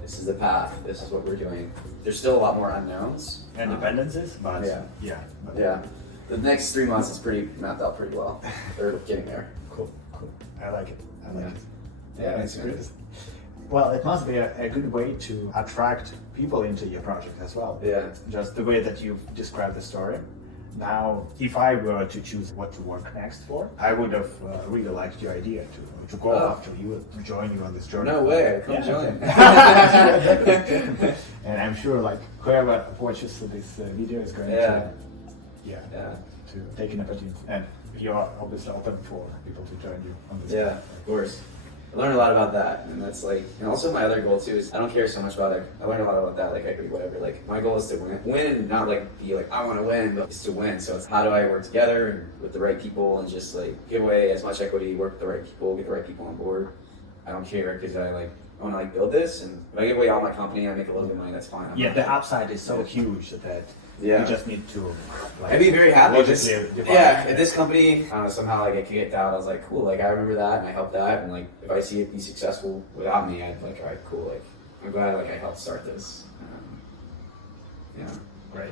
this is the path, this is what we're doing. There's still a lot more unknowns. And dependencies, but Yeah. but Yeah. The next 3 months is pretty mapped out pretty well. They're getting there. Cool. I like it. I like Yeah. it. Yeah, It's thanks, man. good. Well, it must be a good way to attract people into your project as well. Yeah. Just the way that you've described the story. Now, if I were to choose what to work next for, I would have really liked your idea to go Oh. after you, to join you on this journey. No way, come Yeah. join. And I'm sure, like, whoever watches this video is going Yeah. yeah, Yeah. to take an opportunity. And you're obviously open for people to join you on this. Yeah, of course. I learned a lot about that, and that's like, and also my other goal too is I don't care so much about it. I learned a lot about that, like equity, whatever. Like my goal is to win and not like be like I want to win, but it's to win. So it's how do I work together and with the right people and just like give away as much equity, work with the right people, get the right people on board. I don't care because I want to like build this, and if I give away all my company, I make a little bit of money. That's fine. I'm Yeah, not- the upside is so huge that Yeah. you just need to. Like, I'd be very happy if this, logically define yeah, it. if this company somehow like I kicked out, I was like, cool, like I remember that and I helped that, and like if I see it be successful without me, I'd like, all right, cool, like I'm glad like I helped start this. Yeah, Great.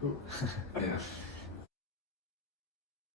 Cool. yeah.